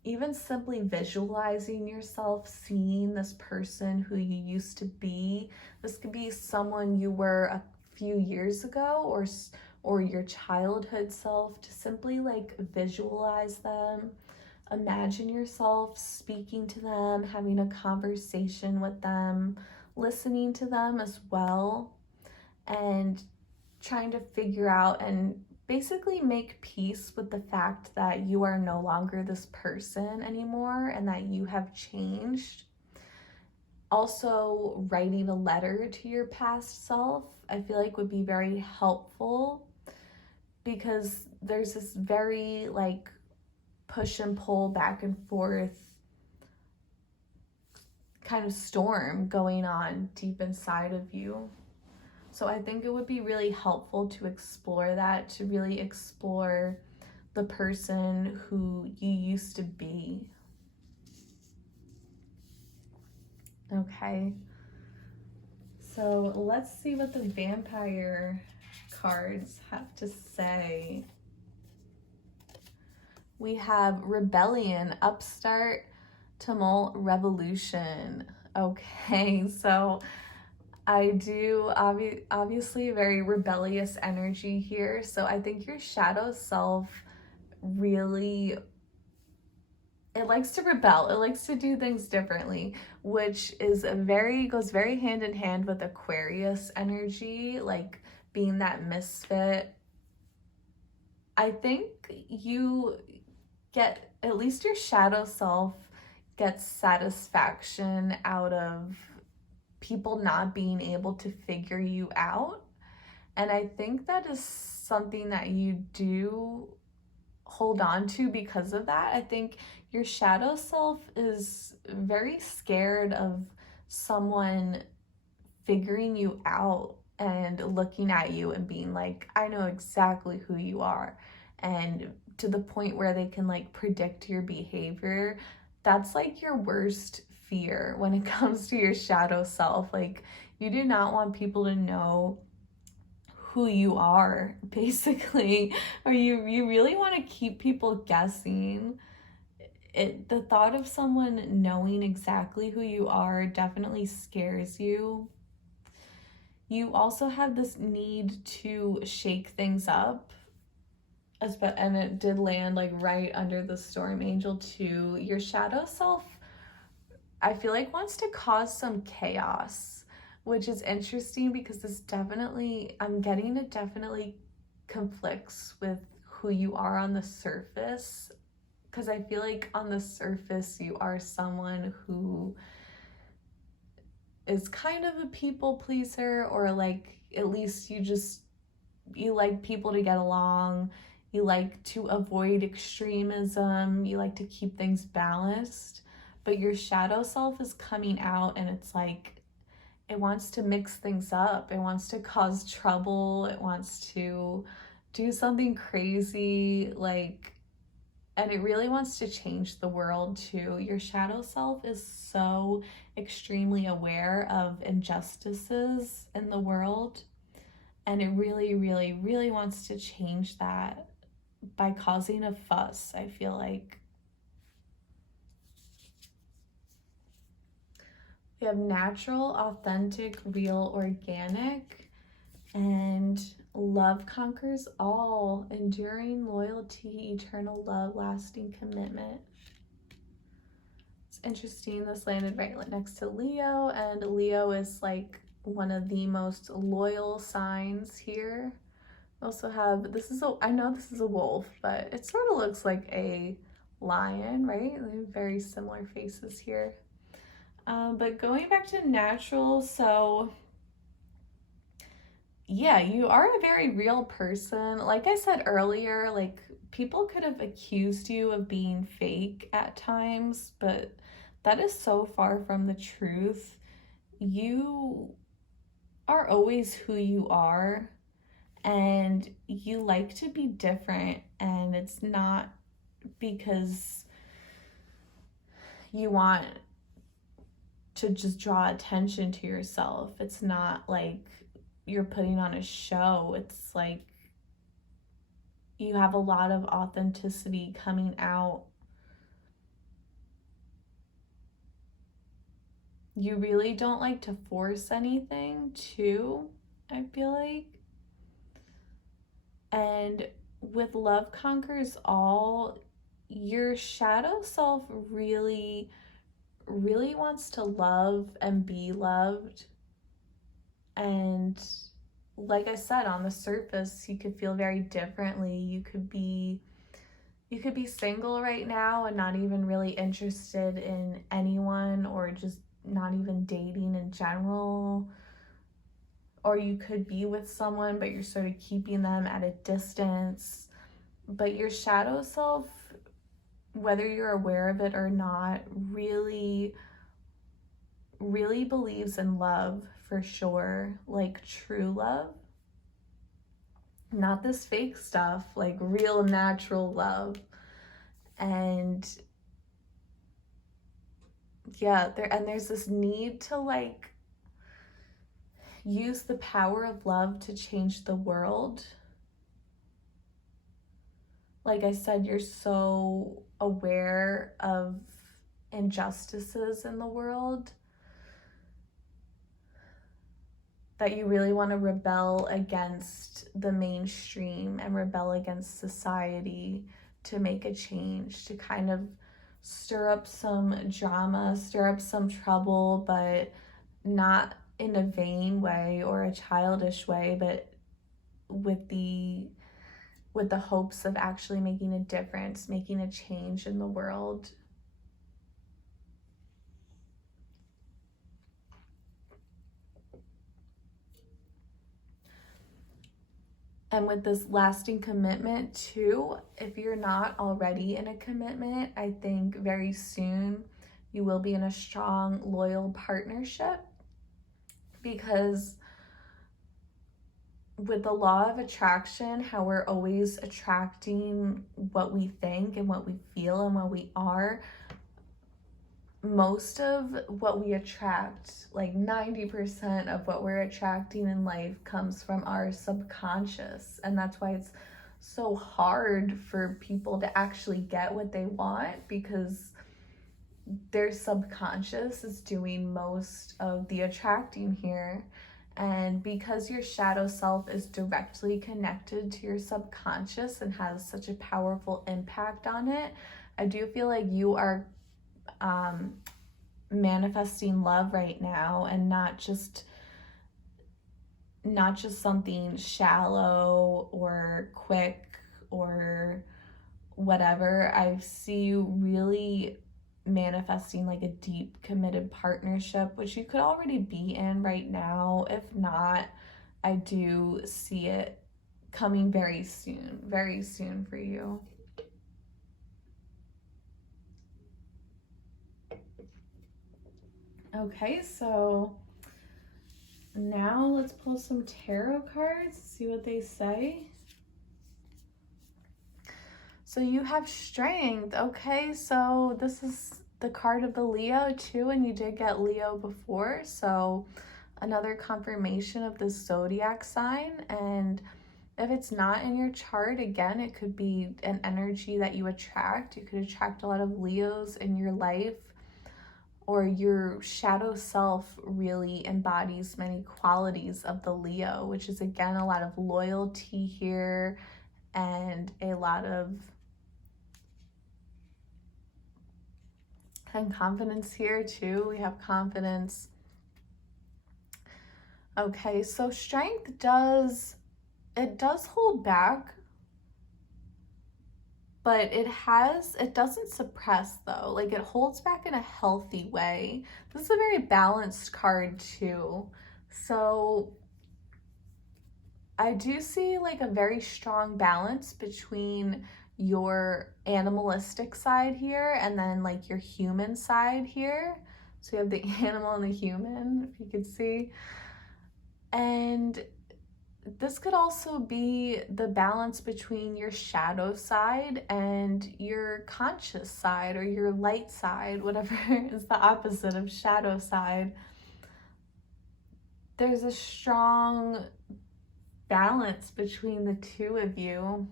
even simply visualizing yourself, seeing this person who you used to be, this could be someone you were a few years ago, or your childhood self, to simply like visualize them. Imagine yourself speaking to them, having a conversation with them, listening to them as well, and trying to figure out and basically make peace with the fact that you are no longer this person anymore and that you have changed. Also, writing a letter to your past self, I feel like would be very helpful, because there's this very like push and pull, back and forth kind of storm going on deep inside of you. So I think it would be really helpful to explore that, to really explore the person who you used to be. Okay, so let's see what the vampire cards have to say. We have rebellion, upstart, tumult, revolution. Okay, so I do obviously very rebellious energy here. So I think your shadow self really, it likes to rebel. It likes to do things differently, which is goes very hand in hand with Aquarius energy, like being that misfit. I think you get, at least your shadow self gets satisfaction out of people not being able to figure you out. And I think that is something that you do hold on to because of that. I think your shadow self is very scared of someone figuring you out and looking at you and being like, I know exactly who you are. And to the point where they can like predict your behavior. That's like your worst fear when it comes to your shadow self. Like, you do not want people to know who you are, basically, or you really want to keep people guessing. The thought of someone knowing exactly who you are definitely scares you. You also have this need to shake things up, and it did land like right under the storm angel too. Your shadow self, I feel like, wants to cause some chaos, which is interesting because I'm getting it definitely conflicts with who you are on the surface. Because I feel like on the surface, you are someone who is kind of a people pleaser, or like at least you like people to get along. You like to avoid extremism. You like to keep things balanced. But your shadow self is coming out and it's like it wants to mix things up. It wants to cause trouble. It wants to do something crazy, like, and it really wants to change the world too. Your shadow self is so extremely aware of injustices in the world, and it really, really, really wants to change that by causing a fuss, I feel like. We have natural, authentic, real, organic, and love conquers all, enduring loyalty, eternal love, lasting commitment. It's interesting, this landed right next to Leo, and Leo is like one of the most loyal signs here. Also have, I know this is a wolf, but it sort of looks like a lion, right? They have very similar faces here. But going back to natural, so yeah, you are a very real person. Like I said earlier, like people could have accused you of being fake at times, but that is so far from the truth. You are always who you are, and you like to be different, and it's not because you want to just draw attention to yourself. It's not like you're putting on a show. It's like you have a lot of authenticity coming out. You really don't like to force anything too, I feel like. And with love conquers all, your shadow self really, really wants to love and be loved. And like I said, on the surface, you could feel very differently. You could be single right now and not even really interested in anyone, or just not even dating in general. Or you could be with someone, but you're sort of keeping them at a distance. But your shadow self, whether you're aware of it or not, really, really believes in love for sure, like true love. Not this fake stuff, like real natural love. And yeah, there's this need to like use the power of love to change the world. Like I said, you're so aware of injustices in the world that you really want to rebel against the mainstream and rebel against society to make a change, to kind of stir up some drama, stir up some trouble, but not in a vain way or a childish way, but with the with the hopes of actually making a difference, making a change in the world. And with this lasting commitment too, if you're not already in a commitment, I think very soon you will be in a strong, loyal partnership, because with the law of attraction, how we're always attracting what we think and what we feel and what we are, most of what we attract, like 90% of what we're attracting in life, comes from our subconscious. And that's why it's so hard for people to actually get what they want, because their subconscious is doing most of the attracting here. And because your shadow self is directly connected to your subconscious and has such a powerful impact on it, I do feel like you are manifesting love right now, and not just something shallow or quick or whatever. I see you really manifesting like a deep, committed partnership, which you could already be in right now. If not, I do see it coming very soon for you. Okay, so now let's pull some tarot cards, see what they say. So you have strength. Okay, so this is the card of the Leo too, and you did get Leo before, so another confirmation of the zodiac sign. And if it's not in your chart, again, it could be an energy that you attract. You could attract a lot of Leos in your life, or your shadow self really embodies many qualities of the Leo, which is again a lot of loyalty here and a lot of confidence here too. We have confidence. Okay, so strength does hold back, but it doesn't suppress though. Like, it holds back in a healthy way. This is a very balanced card too. So I do see like a very strong balance between your animalistic side here and then like your human side here. So you have the animal and the human, if you could see. And this could also be the balance between your shadow side and your conscious side, or your light side, whatever is the opposite of shadow side. There's a strong balance between the two of you.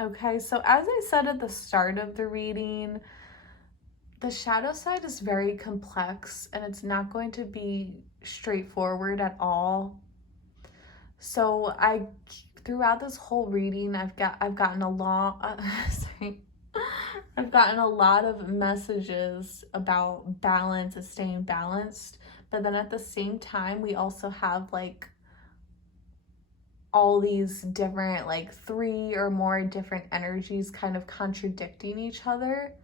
Okay, so as I said at the start of the reading, the shadow side is very complex and it's not going to be straightforward at all. So throughout this whole reading, I've gotten a lot I've gotten a lot of messages about balance and staying balanced, but then at the same time, we also have like all these different, like 3 or more different energies kind of contradicting each other.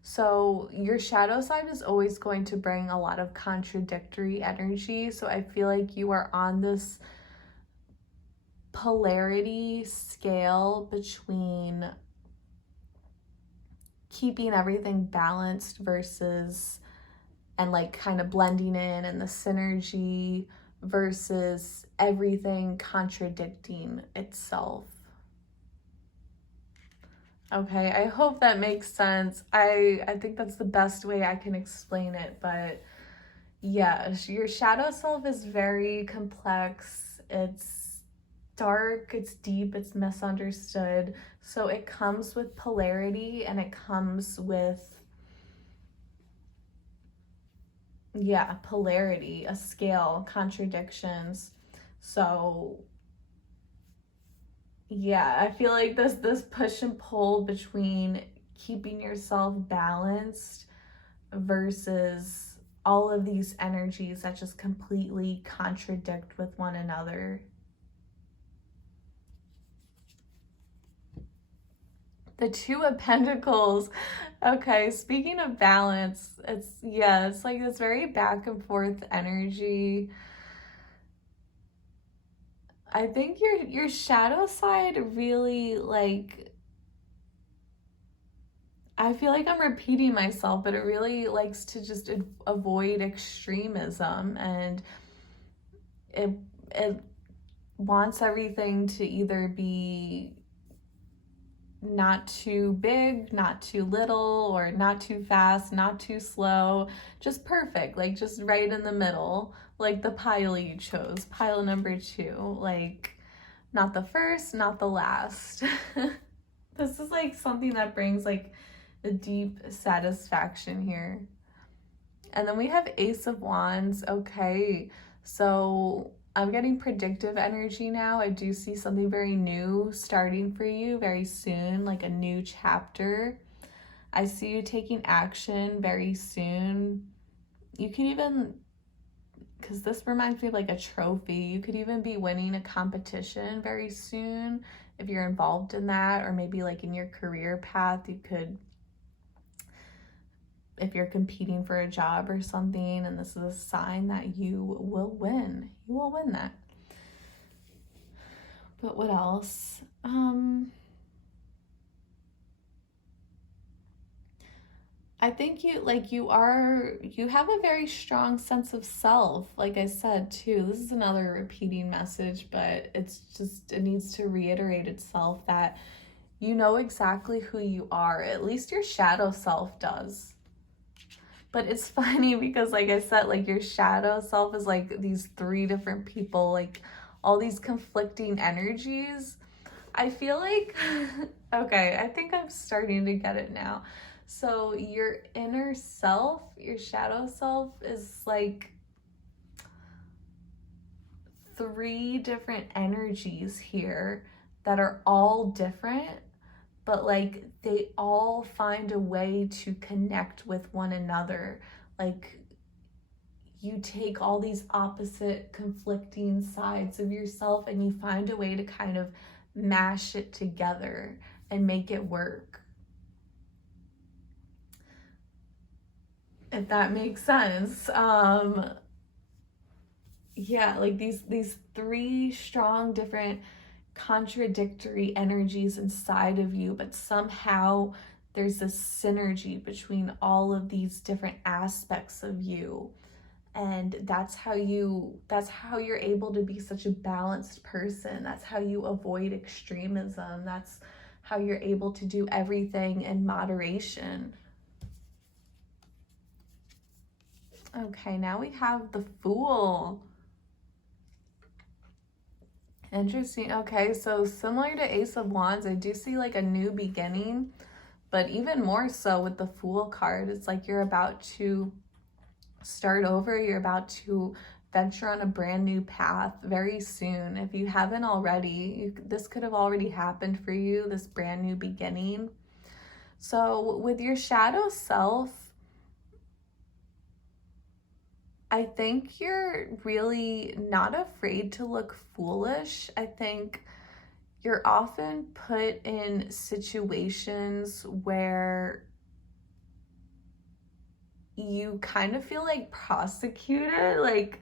So your shadow side is always going to bring a lot of contradictory energy. So I feel like you are on this polarity scale between keeping everything balanced versus, and like kind of blending in, and the synergy versus everything contradicting itself. Okay, I hope that makes sense. I think that's the best way I can explain it, but yeah, your shadow self is very complex. It's dark, it's deep, it's misunderstood. So it comes with polarity, and it comes with, yeah, polarity, a scale, contradictions. So yeah, I feel like this push and pull between keeping yourself balanced versus all of these energies that just completely contradict with one another. The Two of Pentacles. Okay, speaking of balance, it's like this very back and forth energy. I think your shadow side really, like, I feel like I'm repeating myself, but it really likes to just avoid extremism, and it it wants everything to either be not too big, not too little, or not too fast, not too slow, just perfect, like just right in the middle, like the pile you chose, pile number 2, like not the first, not the last. This is like something that brings like a deep satisfaction here. And then we have Ace of Wands. Okay, so I'm getting predictive energy now. I do see something very new starting for you very soon, like a new chapter. I see you taking action very soon. You can even, because this reminds me of like a trophy, you could even be winning a competition very soon if you're involved in that, or maybe like in your career path, you could, if you're competing for a job or something, and this is a sign that you will win. You will win that. But what else? I think you have a very strong sense of self, like I said too. This is another repeating message, but it needs to reiterate itself that you know exactly who you are. At least your shadow self does. But it's funny because, like I said, like your shadow self is like these 3 different people, like all these conflicting energies. I feel like, okay, I think I'm starting to get it now. So your inner self, your shadow self, is like 3 different energies here that are all different, but like they all find a way to connect with one another. Like you take all these opposite conflicting sides of yourself and you find a way to kind of mash it together and make it work, if that makes sense. Yeah, like these 3 strong different contradictory energies inside of you, but somehow there's this synergy between all of these different aspects of you. And that's how you're able to be such a balanced person. That's how you avoid extremism. That's how you're able to do everything in moderation. Okay, now we have the Fool. Interesting. Okay, so similar to Ace of Wands, I do see like a new beginning, but even more so with the Fool card. It's like you're about to start over. You're about to venture on a brand new path very soon. If you haven't already, this could have already happened for you, this brand new beginning. So with your shadow self, I think you're really not afraid to look foolish. I think you're often put in situations where you kind of feel like prosecuted, like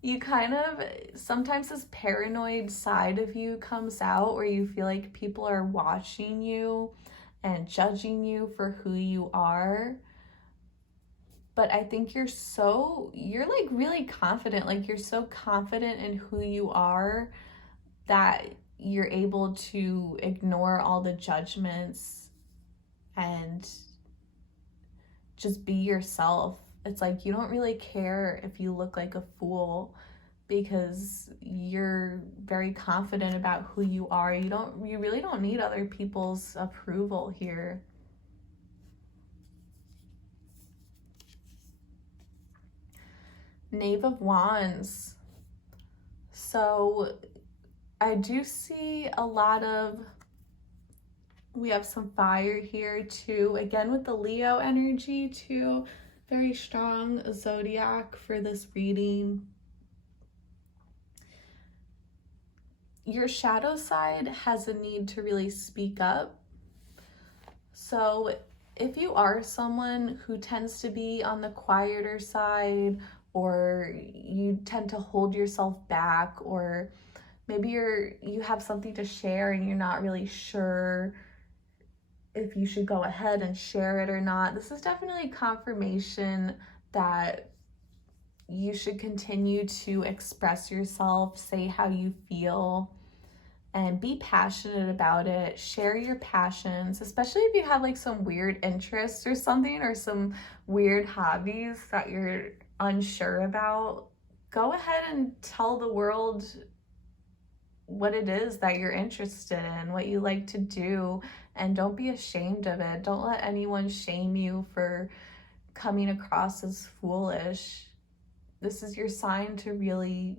you kind of, sometimes this paranoid side of you comes out where you feel like people are watching you and judging you for who you are. But I think you're like really confident, like you're so confident in who you are that you're able to ignore all the judgments and just be yourself. It's like you don't really care if you look like a fool because you're very confident about who you are. You really don't need other people's approval here. Knave of Wands. So I do see a lot of, we have some fire here too. Again, with the Leo energy too. Very strong zodiac for this reading. Your shadow side has a need to really speak up. So if you are someone who tends to be on the quieter side, or you tend to hold yourself back, or maybe you have something to share and you're not really sure if you should go ahead and share it or not, this is definitely confirmation that you should continue to express yourself, say how you feel, and be passionate about it. Share your passions, especially if you have like some weird interests or something, or some weird hobbies that you're unsure about. Go ahead and tell the world what it is that you're interested in, what you like to do, and don't be ashamed of it. Don't let anyone shame you for coming across as foolish. This is your sign to really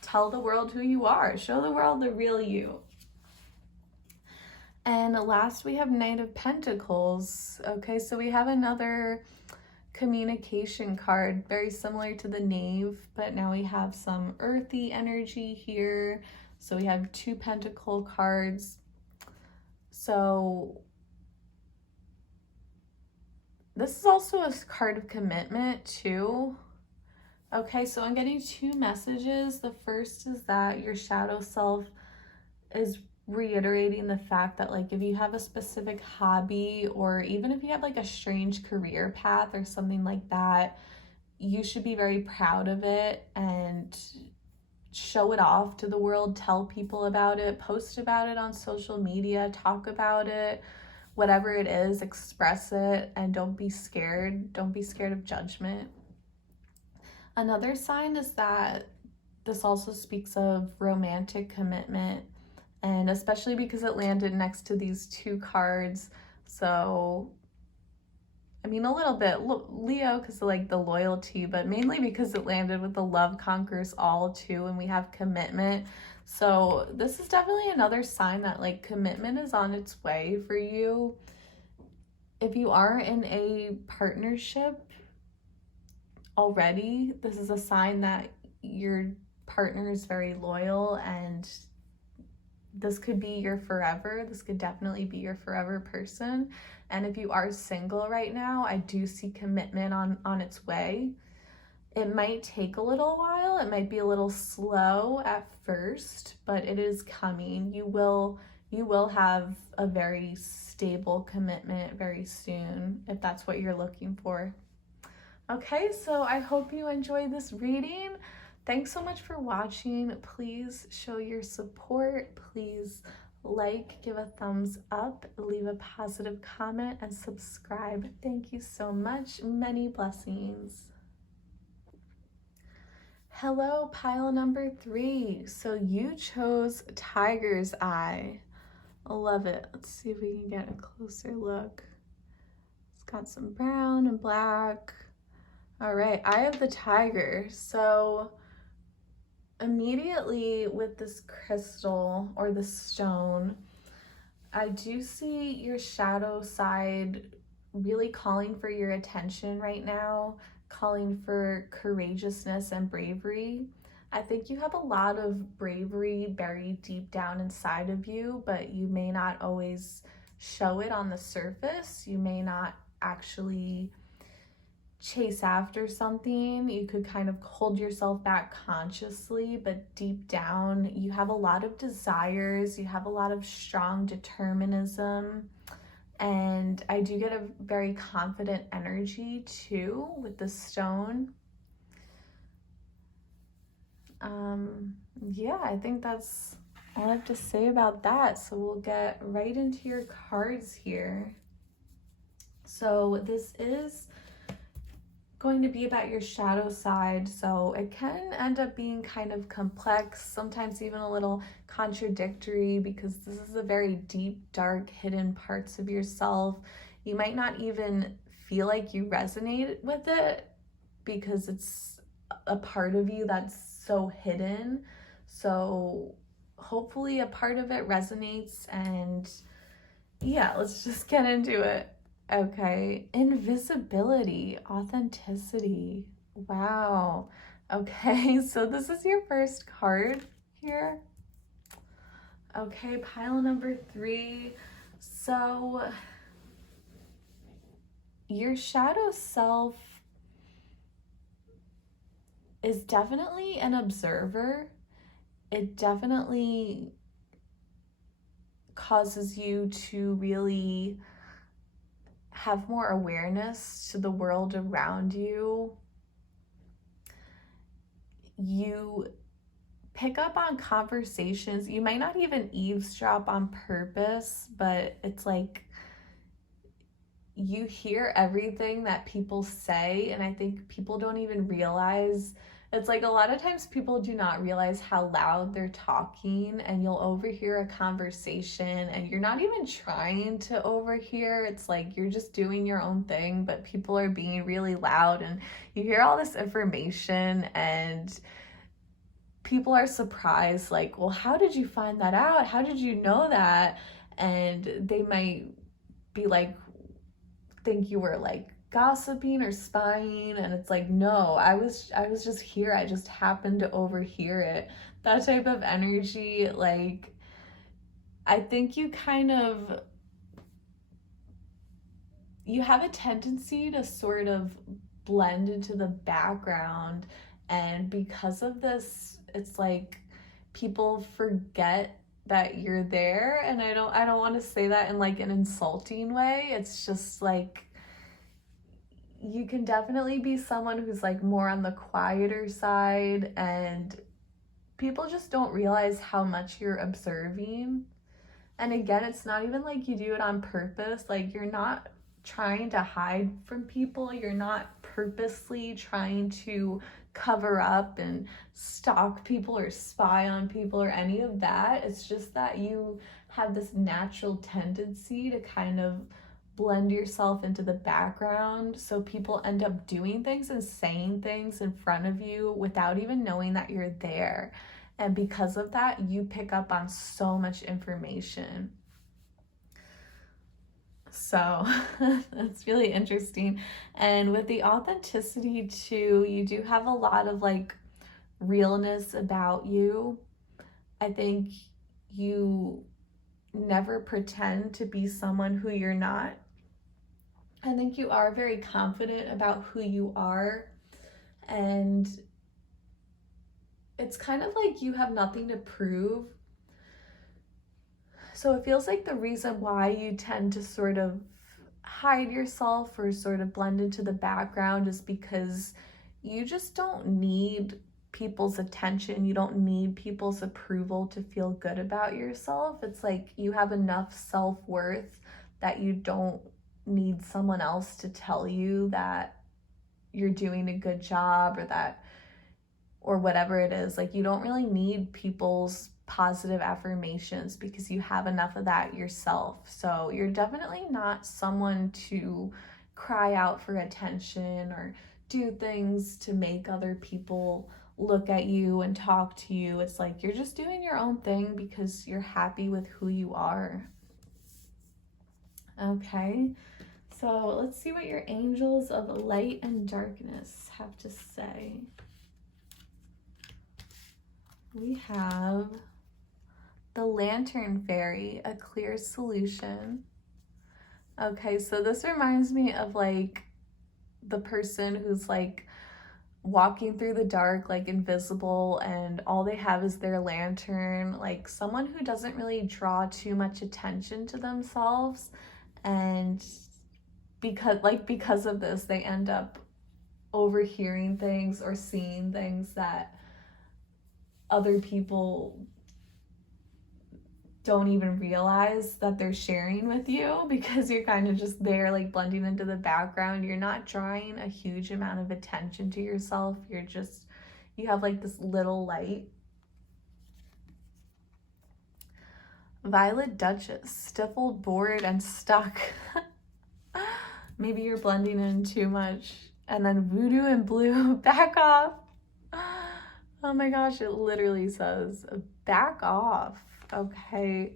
tell the world who you are. Show the world the real you. And last, we have Knight of Pentacles. Okay, so we have another communication card, very similar to the Knave, but now we have some earthy energy here. So we have 2 Pentacle cards. So this is also a card of commitment too. Okay, so I'm getting 2 messages. The first is that your shadow self is reiterating the fact that, like, if you have a specific hobby, or even if you have like a strange career path or something like that, you should be very proud of it and show it off to the world. Tell people about it, post about it on social media, talk about it, whatever it is, express it, and don't be scared. Don't be scared of judgment. Another sign is that this also speaks of romantic commitment, and especially because it landed next to these 2 cards. So, I mean, a little bit Leo because of like the loyalty, but mainly because it landed with the love conquers all too, and we have commitment. So this is definitely another sign that like commitment is on its way for you. If you are in a partnership already, this is a sign that your partner is very loyal, and this could be your forever. This could definitely be your forever person. And if you are single right now, I do see commitment on its way. It might take a little while. It might be a little slow at first, but it is coming. You will have a very stable commitment very soon if that's what you're looking for. Okay, so I hope you enjoyed this reading. Thanks so much for watching. Please show your support. Please like, give a thumbs up, leave a positive comment, and subscribe. Thank you so much. Many blessings. Hello, pile number 3. So you chose Tiger's Eye. I love it. Let's see if we can get a closer look. It's got some brown and black. All right, Eye of the Tiger. So immediately with this crystal or the stone, I do see your shadow side really calling for your attention right now, calling for courageousness and bravery. I think you have a lot of bravery buried deep down inside of you, but you may not always show it on the surface. You may not actually chase after something. You could kind of hold yourself back consciously, but deep down you have a lot of desires, you have a lot of strong determinism, and I do get a very confident energy too with the stone. Yeah, I think that's all I have to say about that. So we'll get right into your cards here. So this is going to be about your shadow side, so it can end up being kind of complex, sometimes even a little contradictory, because this is a very deep, dark, hidden parts of yourself. You might not even feel like you resonate with it because it's a part of you that's so hidden. So hopefully a part of it resonates, and yeah, let's just get into it. Okay, invisibility, authenticity. Wow. Okay, so this is your first card here. Okay, pile number 3. So your shadow self is definitely an observer. It definitely causes you to really have more awareness to the world around you. You pick up on conversations. You might not even eavesdrop on purpose, but it's like you hear everything that people say, and I think people don't even realize. It's like a lot of times people do not realize how loud they're talking, and you'll overhear a conversation and you're not even trying to overhear. It's like you're just doing your own thing, but people are being really loud, and you hear all this information and people are surprised, like, well, how did you find that out? How did you know that? And they might be like, think you were like gossiping or spying, and it's like, no, I was just here. I just happened to overhear it. That type of energy, like, I think you have a tendency to sort of blend into the background, and because of this, it's like people forget that you're there. And I don't want to say that in like an insulting way. It's just like you can definitely be someone who's like more on the quieter side, and people just don't realize how much you're observing. And again, it's not even like you do it on purpose. Like, you're not trying to hide from people. You're not purposely trying to cover up and stalk people or spy on people or any of that. It's just that you have this natural tendency to kind of blend yourself into the background, so people end up doing things and saying things in front of you without even knowing that you're there. And because of that, you pick up on so much information. So that's really interesting. And with the authenticity too, you do have a lot of like realness about you. I think you never pretend to be someone who you're not. I think you are very confident about who you are, and it's kind of like you have nothing to prove. So it feels like the reason why you tend to sort of hide yourself or sort of blend into the background is because you just don't need people's attention. You don't need people's approval to feel good about yourself. It's like you have enough self-worth that you don't need someone else to tell you that you're doing a good job, or whatever it is. Like, you don't really need people's positive affirmations because you have enough of that yourself. So you're definitely not someone to cry out for attention or do things to make other people look at you and talk to you. It's like you're just doing your own thing because you're happy with who you are. Okay, so let's see what your angels of light and darkness have to say. We have the Lantern Fairy, a clear solution. Okay, so this reminds me of like the person who's like walking through the dark, like invisible, and all they have is their lantern. Like someone who doesn't really draw too much attention to themselves, and because of this, they end up overhearing things or seeing things that other people don't even realize that they're sharing with you, because you're kind of just there, like blending into the background. You're not drawing a huge amount of attention to yourself. You have like this little light. Violet Duchess, stifled, bored, and stuck. Maybe you're blending in too much. And then Voodoo and Blue, back off. Oh my gosh, it literally says back off. Okay,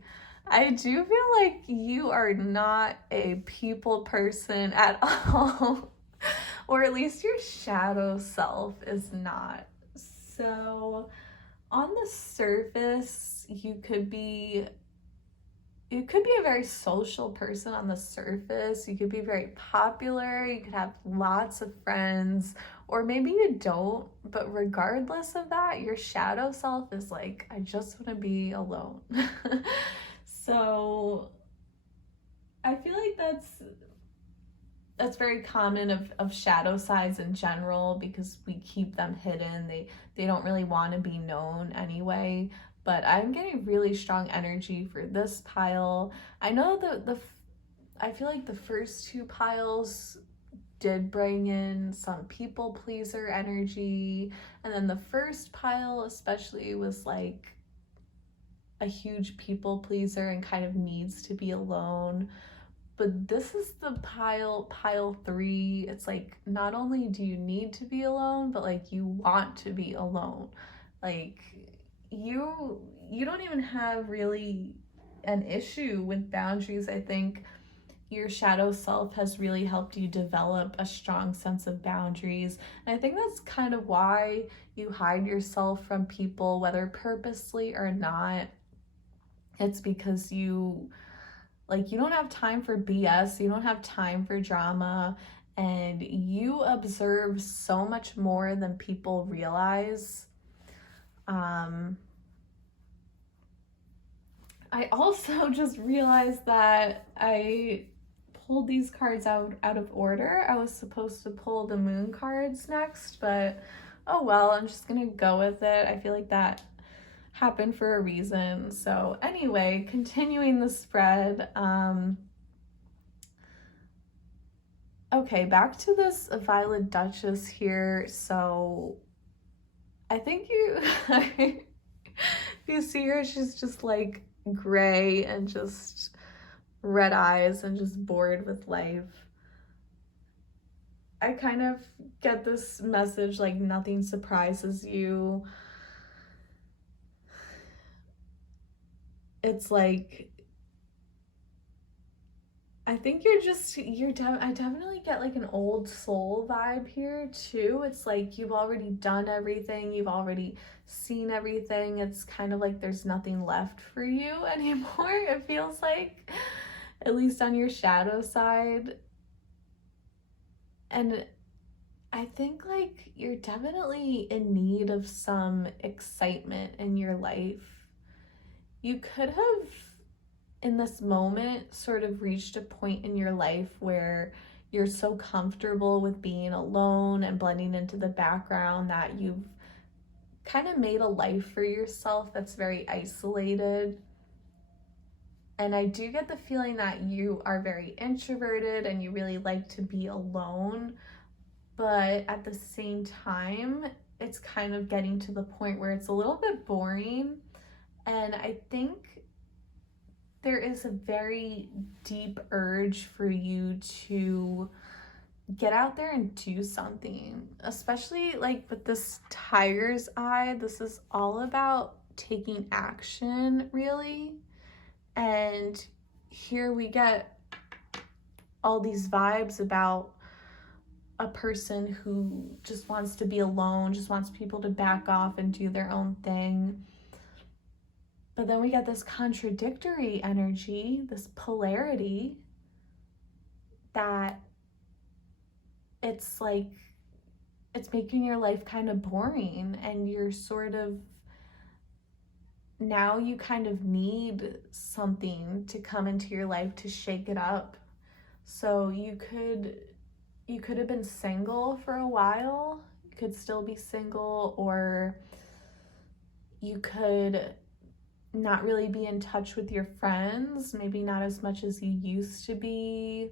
I do feel like you are not a people person at all, or at least your shadow self is not. So on the surface, you could be you could be a very social person on the surface. You could be very popular. You could have lots of friends, or maybe you don't. But regardless of that, your shadow self is like, I just want to be alone. So I feel like that's very common of shadow sides in general, because we keep them hidden. They don't really want to be known anyway. But I'm getting really strong energy for this pile. I know I feel like the first two piles did bring in some people pleaser energy, and then the first pile especially was like a huge people pleaser and kind of needs to be alone. But this is the pile 3. It's like, not only do you need to be alone, but like you want to be alone. Like you don't even have really an issue with boundaries. I think your shadow self has really helped you develop a strong sense of boundaries. And I think that's kind of why you hide yourself from people, whether purposely or not. It's because you don't have time for BS, you don't have time for drama, and you observe so much more than people realize. I also just realized that I pulled these cards out of order. I was supposed to pull the moon cards next, but oh well, I'm just gonna go with it. I feel like that happened for a reason. So anyway, continuing the spread. Okay, back to this Violet Duchess here. So I think you see her, she's just like gray and just red eyes and just bored with life. I kind of get this message like nothing surprises you. It's like, I think I definitely get like an old soul vibe here too. It's like you've already done everything, you've already seen everything. It's kind of like there's nothing left for you anymore, it feels like, at least on your shadow side. And I think like you're definitely in need of some excitement in your life. You could have, in this moment, sort of reached a point in your life where you're so comfortable with being alone and blending into the background that you've kind of made a life for yourself that's very isolated. And I do get the feeling that you are very introverted and you really like to be alone, but at the same time, it's kind of getting to the point where it's a little bit boring. And I think there is a very deep urge for you to get out there and do something, especially like with this tiger's eye. This is all about taking action, really. And here we get all these vibes about a person who just wants to be alone, just wants people to back off and do their own thing. But then we get this contradictory energy, this polarity, that it's like, it's making your life kind of boring, and you're sort of, now you kind of need something to come into your life to shake it up. So you could have been single for a while, you could still be single, or you could not really be in touch with your friends, maybe not as much as you used to be.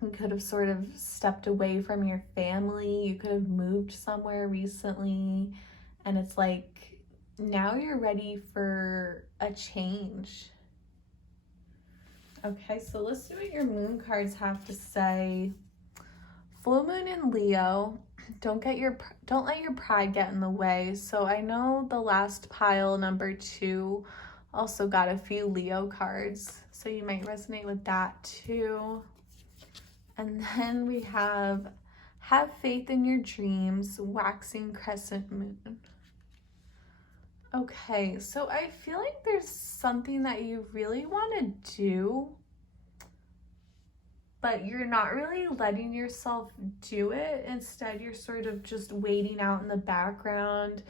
You could have sort of stepped away from your family. You could have moved somewhere recently. And it's like, now you're ready for a change. Okay, so let's see what your moon cards have to say. Full moon in Leo. Don't let your pride get in the way. So I know the last pile, number 2, also got a few Leo cards, so you might resonate with that too. And then we have faith in your dreams, waxing crescent moon. Okay, so I feel like there's something that you really want to do, but you're not really letting yourself do it. Instead, you're sort of just waiting out in the background.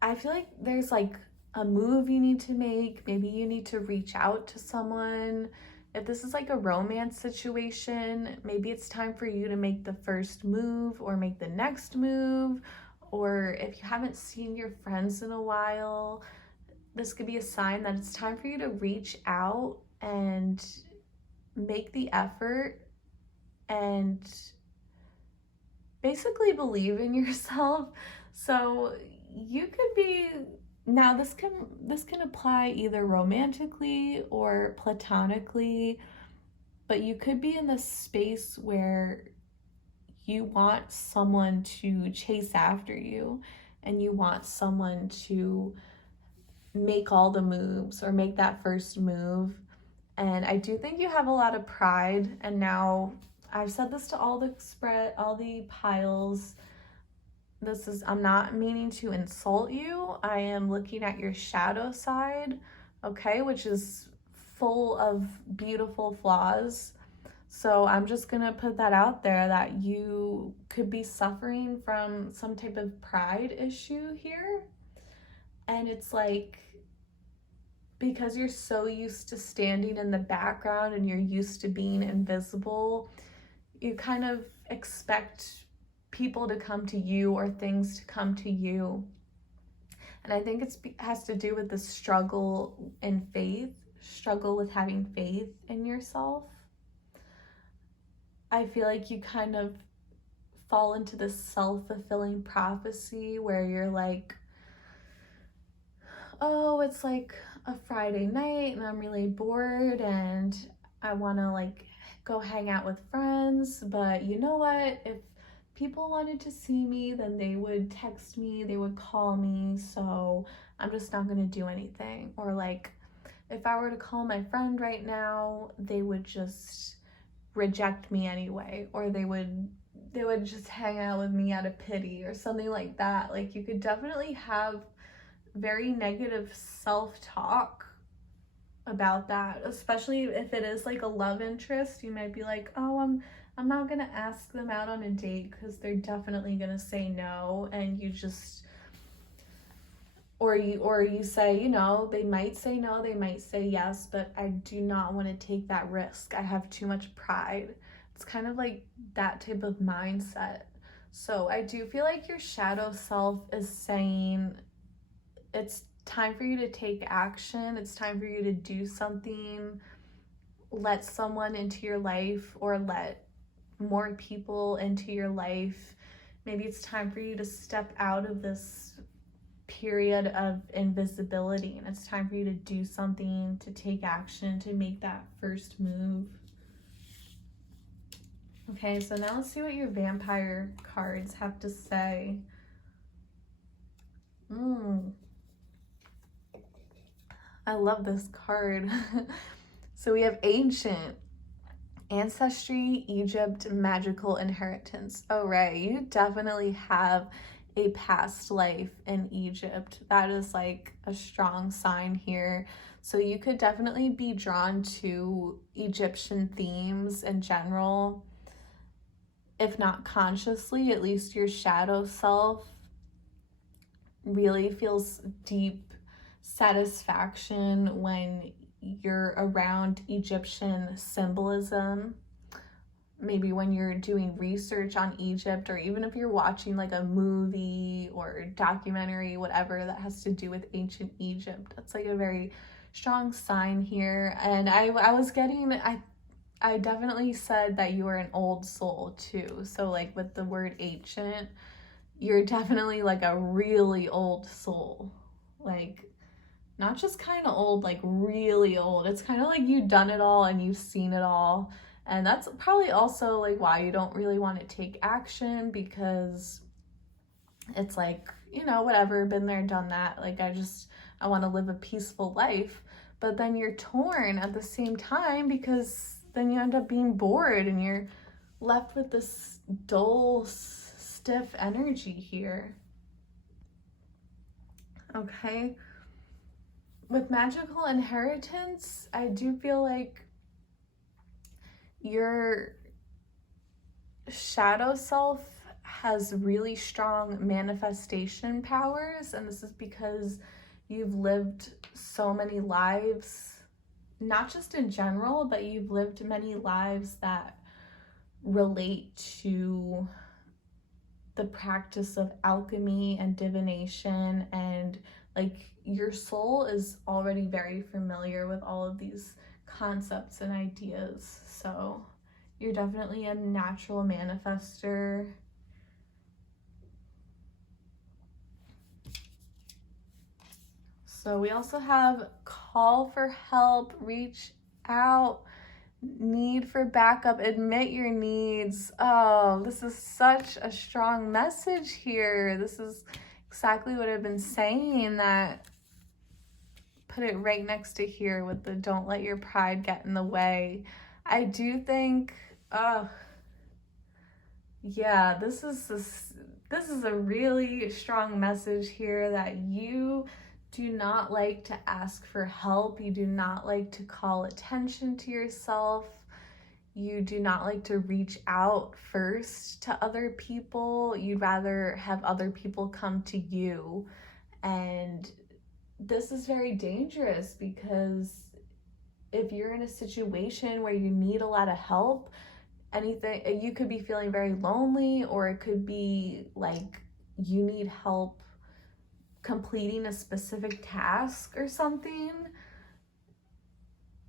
I feel like there's like a move you need to make. Maybe you need to reach out to someone. If this is like a romance situation, maybe it's time for you to make the first move or make the next move. Or if you haven't seen your friends in a while, this could be a sign that it's time for you to reach out and make the effort and basically believe in yourself. So you could be, now this can apply either romantically or platonically, but you could be in this space where you want someone to chase after you and you want someone to make all the moves or make that first move. And I do think you have a lot of pride. And now I've said this to all the piles. I'm not meaning to insult you. I am looking at your shadow side, okay, which is full of beautiful flaws. So I'm just gonna put that out there that you could be suffering from some type of pride issue here. And it's like, because you're so used to standing in the background and you're used to being invisible, you kind of expect people to come to you or things to come to you. And I think it has to do with the struggle in faith, struggle with having faith in yourself. I feel like you kind of fall into this self-fulfilling prophecy where you're like, oh, it's like a Friday night and I'm really bored and I want to like go hang out with friends, but you know what? If people wanted to see me, then they would text me, they would call me, so I'm just not going to do anything. Or like, if I were to call my friend right now, they would just reject me anyway, or they would just hang out with me out of pity or something like that. Like, you could definitely have very negative self-talk about that, especially if it is like a love interest. You might be like, oh, I'm not gonna ask them out on a date because they're definitely gonna say no, and you just, or you say, you know, they might say no, they might say yes, but I do not want to take that risk. I have too much pride. It's kind of like that type of mindset. So I do feel like your shadow self is saying it's time for you to take action. It's time for you to do something. Let someone into your life or let more people into your life. Maybe it's time for you to step out of this period of invisibility and it's time for you to do something, to take action, to make that first move. Okay, so now let's see what your vampire cards have to say. I love this card. So we have ancient, ancestry, Egypt, magical inheritance. Oh, right. You definitely have a past life in Egypt. That is like a strong sign here. So you could definitely be drawn to Egyptian themes in general. If not consciously, at least your shadow self really feels deep satisfaction when you're around Egyptian symbolism. Maybe when you're doing research on Egypt, or even if you're watching like a movie or documentary, whatever that has to do with ancient Egypt, that's like a very strong sign here. And I definitely said that you are an old soul too. So like with the word ancient, you're definitely like a really old soul. Like, not just kind of old, like really old. It's kind of like you've done it all and you've seen it all. And that's probably also like why you don't really want to take action, because it's like, you know, whatever, been there, done that. Like, I want to live a peaceful life. But then you're torn at the same time, because then you end up being bored and you're left with this dull, stiff energy here. Okay? With magical inheritance, I do feel like your shadow self has really strong manifestation powers, and this is because you've lived so many lives, not just in general, but you've lived many lives that relate to the practice of alchemy and divination, and like your soul is already very familiar with all of these concepts and ideas. So you're definitely a natural manifester. So we also have call for help, reach out, need for backup, admit your needs. Oh, this is such a strong message here. This is exactly what I've been saying, that put it right next to here with the don't let your pride get in the way. I do think, yeah, this is a really strong message here, that you do not like to ask for help. You do not like to call attention to yourself. You do not like to reach out first to other people. You'd rather have other people come to you. And this is very dangerous, because if you're in a situation where you need a lot of help, anything, you could be feeling very lonely, or it could be like you need help completing a specific task or something.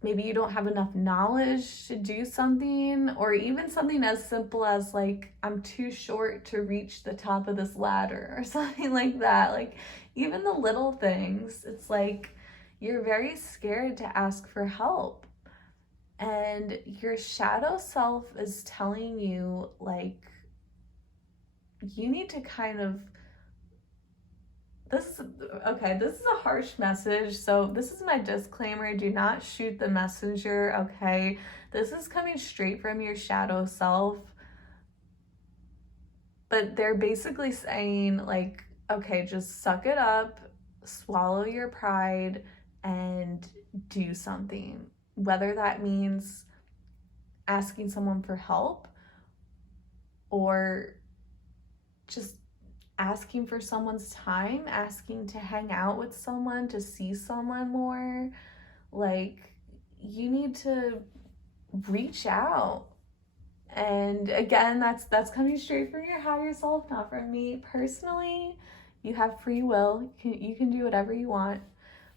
Maybe you don't have enough knowledge to do something, or even something as simple as like, I'm too short to reach the top of this ladder or something like that. Like, even the little things, it's like you're very scared to ask for help. And your shadow self is telling you, like, you need to kind of, this is a harsh message, so this is my disclaimer. Do not shoot the messenger, okay? This is coming straight from your shadow self. But they're basically saying, like, okay, just suck it up, swallow your pride, and do something. Whether that means asking someone for help, or just asking for someone's time, asking to hang out with someone, to see someone more. Like, you need to reach out. And again, that's coming straight from your higher self, not from me. Personally, you have free will. You can do whatever you want.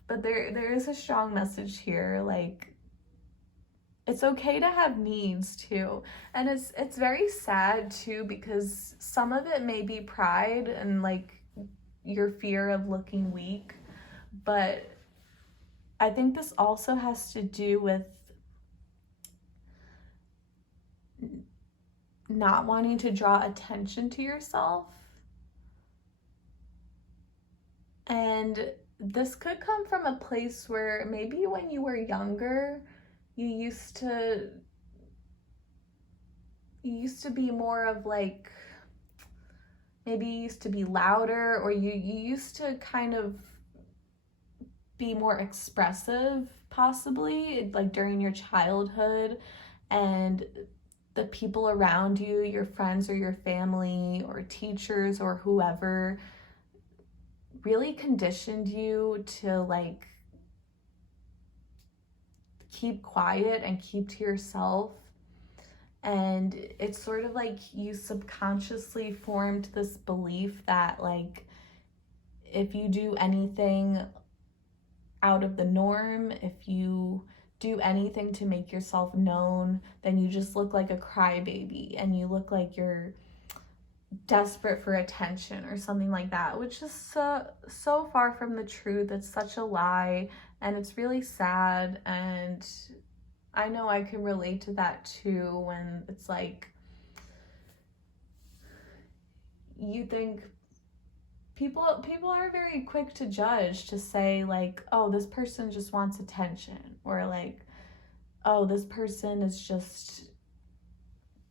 But there is a strong message here, like, it's okay to have needs too. And it's very sad too, because some of it may be pride and like your fear of looking weak, but I think this also has to do with not wanting to draw attention to yourself. And this could come from a place where maybe when you were younger, you used to be more of like, maybe you used to be louder, or you used to kind of be more expressive, possibly, like during your childhood, and the people around you, your friends or your family or teachers or whoever, really conditioned you to like keep quiet and keep to yourself. And it's sort of like you subconsciously formed this belief that like, if you do anything out of the norm, if you do anything to make yourself known, then you just look like a crybaby, and you look like you're desperate for attention or something like that, which is so far from the truth. It's such a lie, and it's really sad. And I know I can relate to that too, when it's like, you think people are very quick to judge, to say like, oh, this person just wants attention, or like, oh, this person is just,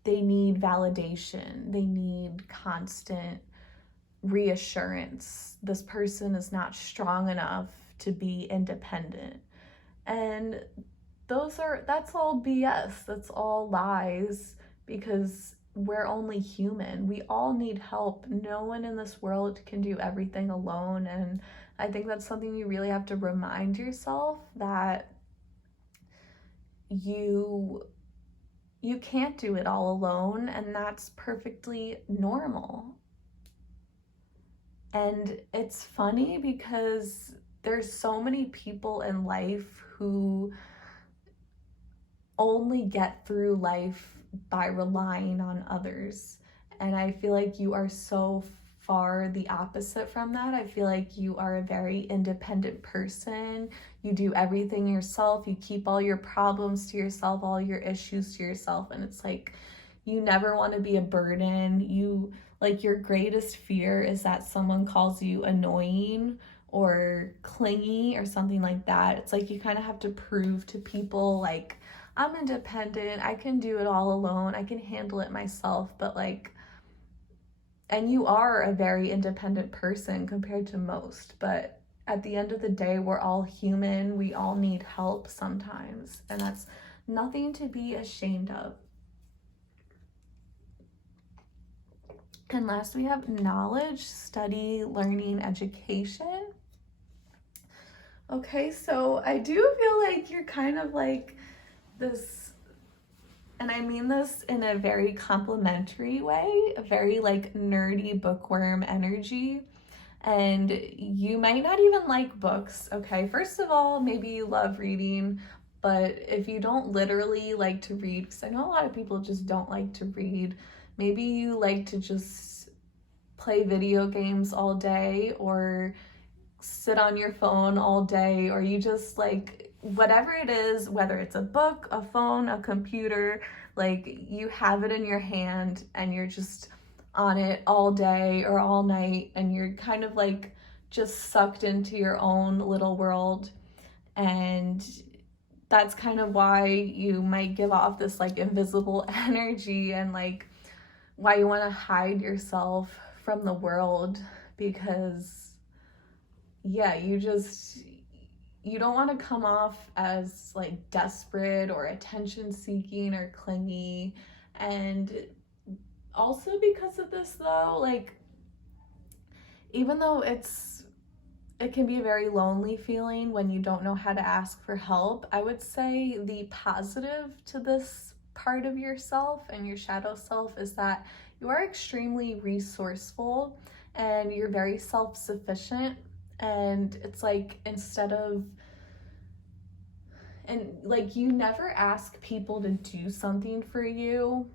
they need validation, they need constant reassurance. This person is not strong enough to be independent. And that's all BS. That's all lies, because we're only human. We all need help. No one in this world can do everything alone. And I think that's something you really have to remind yourself, that you can't do it all alone, and that's perfectly normal. And it's funny because there's so many people in life who only get through life by relying on others. And I feel like you are so far the opposite from that. I feel like you are a very independent person. You do everything yourself. You keep all your problems to yourself, all your issues to yourself. And it's like, you never want to be a burden. Your greatest fear is that someone calls you annoying or clingy or something like that. It's like you kind of have to prove to people, like, I'm independent, I can do it all alone, I can handle it myself. But and you are a very independent person compared to most, but at the end of the day, we're all human. We all need help sometimes, and that's nothing to be ashamed of. And last, we have knowledge, study, learning, education. Okay, so I do feel like you're kind of like this, and I mean this in a very complimentary way, a very nerdy bookworm energy. And you might not even like books, okay? First of all, maybe you love reading, but if you don't literally like to read, because I know a lot of people just don't like to read, maybe you like to just play video games all day, or sit on your phone all day, or you just whatever it is, whether it's a book, a phone, a computer, you have it in your hand and you're just on it all day or all night, and you're kind of just sucked into your own little world. And that's kind of why you might give off this invisible energy, and why you want to hide yourself from the world, because you don't want to come off as desperate or attention seeking or clingy. And also, because of this though, even though it can be a very lonely feeling when you don't know how to ask for help, I would say the positive to this part of yourself and your shadow self is that you are extremely resourceful and you're very self-sufficient. And it's you never ask people to do something for you.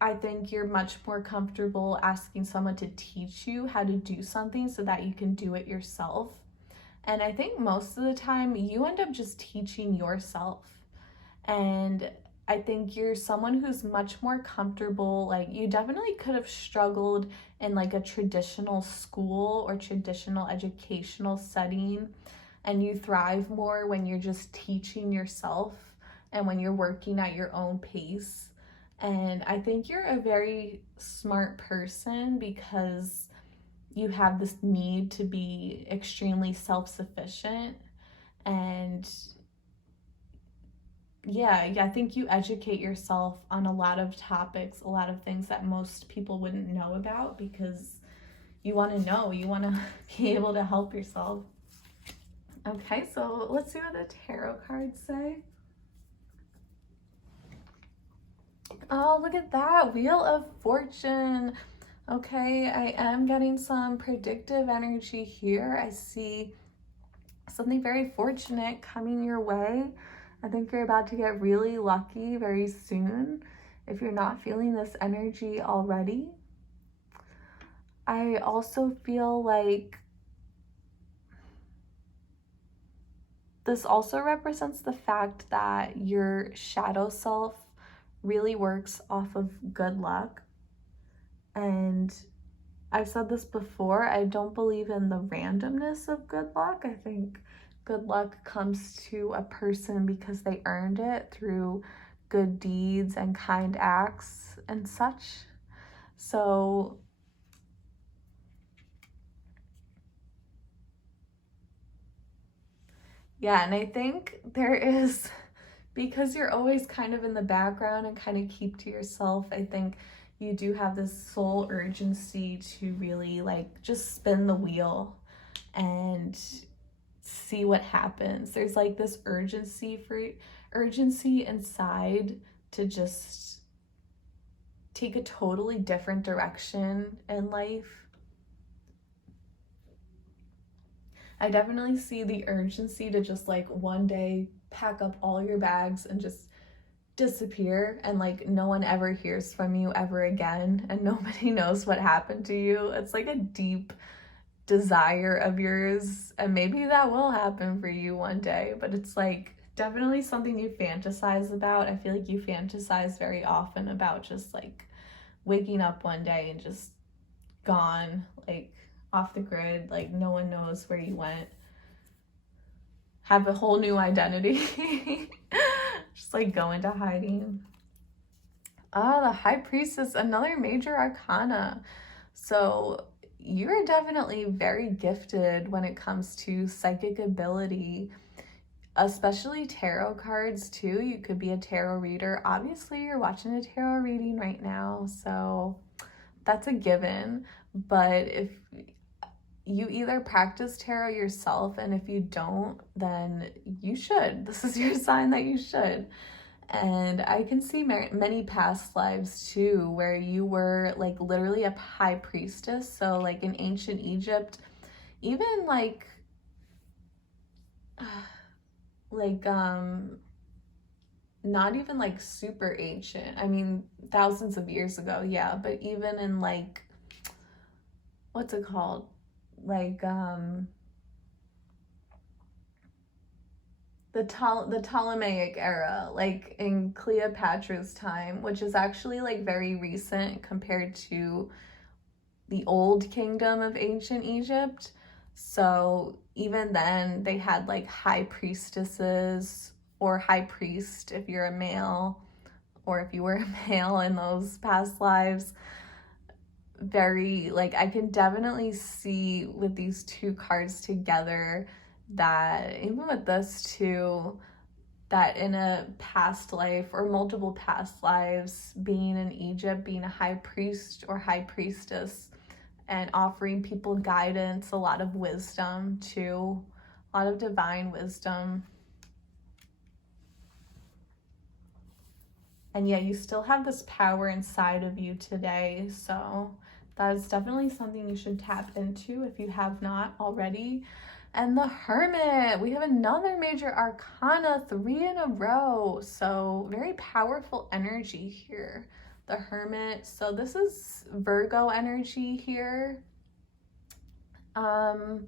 I think you're much more comfortable asking someone to teach you how to do something so that you can do it yourself. And I think most of the time you end up just teaching yourself. And I think you're someone who's much more comfortable. You definitely could have struggled in a traditional school or traditional educational setting, and you thrive more when you're just teaching yourself and when you're working at your own pace. And I think you're a very smart person because you have this need to be extremely self-sufficient. And I think you educate yourself on a lot of topics, a lot of things that most people wouldn't know about, because you want to know, you want to be able to help yourself. Okay, so let's see what the tarot cards say. Oh, look at that, Wheel of Fortune. Okay, I am getting some predictive energy here. I see something very fortunate coming your way. I think you're about to get really lucky very soon if you're not feeling this energy already. I also feel like this also represents the fact that your shadow self really works off of good luck. And I've said this before, I don't believe in the randomness of good luck. I think good luck comes to a person because they earned it through good deeds and kind acts and such. So Yeah, and I think there is, because you're always kind of in the background and kind of keep to yourself, I think you do have this soul urgency to really like just spin the wheel and see what happens. There's like this urgency inside to just take a totally different direction in life. I definitely see the urgency to just like one day pack up all your bags and just disappear, and like no one ever hears from you ever again and nobody knows what happened to you. It's like a deep desire of yours, and maybe that will happen for you one day, but it's like definitely something you fantasize about. I feel like you fantasize very often about just like waking up one day and just gone, like off the grid, like no one knows where you went, have a whole new identity. Just like go into hiding. Ah, the High Priestess, another major arcana. So you're definitely very gifted when it comes to psychic ability, especially tarot cards too. You could be a tarot reader. Obviously, you're watching a tarot reading right now, so that's a given. But if you either practice tarot yourself, and if you don't, then you should. This is your sign that you should. And I can see many past lives too, where you were like literally a high priestess. So like in ancient Egypt, even like not even like super ancient. I mean, thousands of years ago, yeah, but even in like, what's it called? Like the Ptolemaic era, like in Cleopatra's time, which is actually like very recent compared to the old kingdom of ancient Egypt. So even then, they had like high priestesses or high priest if you're a male, or if you were a male in those past lives. Very, like, I can definitely see with these two cards together that even with this too, that in a past life or multiple past lives, being in Egypt, being a high priest or high priestess, and offering people guidance, a lot of wisdom too, a lot of divine wisdom. And yet you still have this power inside of you today. So that is definitely something you should tap into if you have not already. And the Hermit, we have another major arcana, 3 in a row. So very powerful energy here, the Hermit. So this is Virgo energy here. Yeah,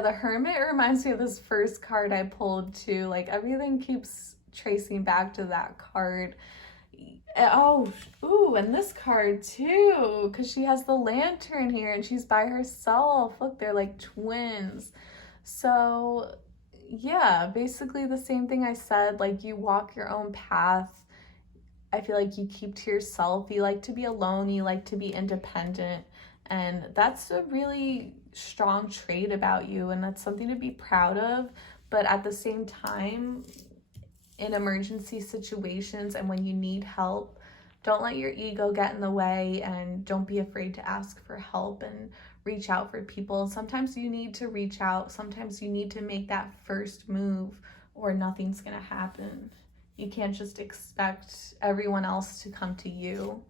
the Hermit reminds me of this first card I pulled too. Like everything keeps tracing back to that card. Oh, ooh, and this card too, because she has the lantern here and she's by herself. Look, they're like twins. So yeah, basically the same thing I said, like you walk your own path. I feel like you keep to yourself. You like to be alone. You like to be independent. And that's a really strong trait about you. And that's something to be proud of. But at the same time, in emergency situations and when you need help, don't let your ego get in the way, and don't be afraid to ask for help and reach out for people. Sometimes you need to reach out. Sometimes you need to make that first move, or nothing's going to happen. You can't just expect everyone else to come to you.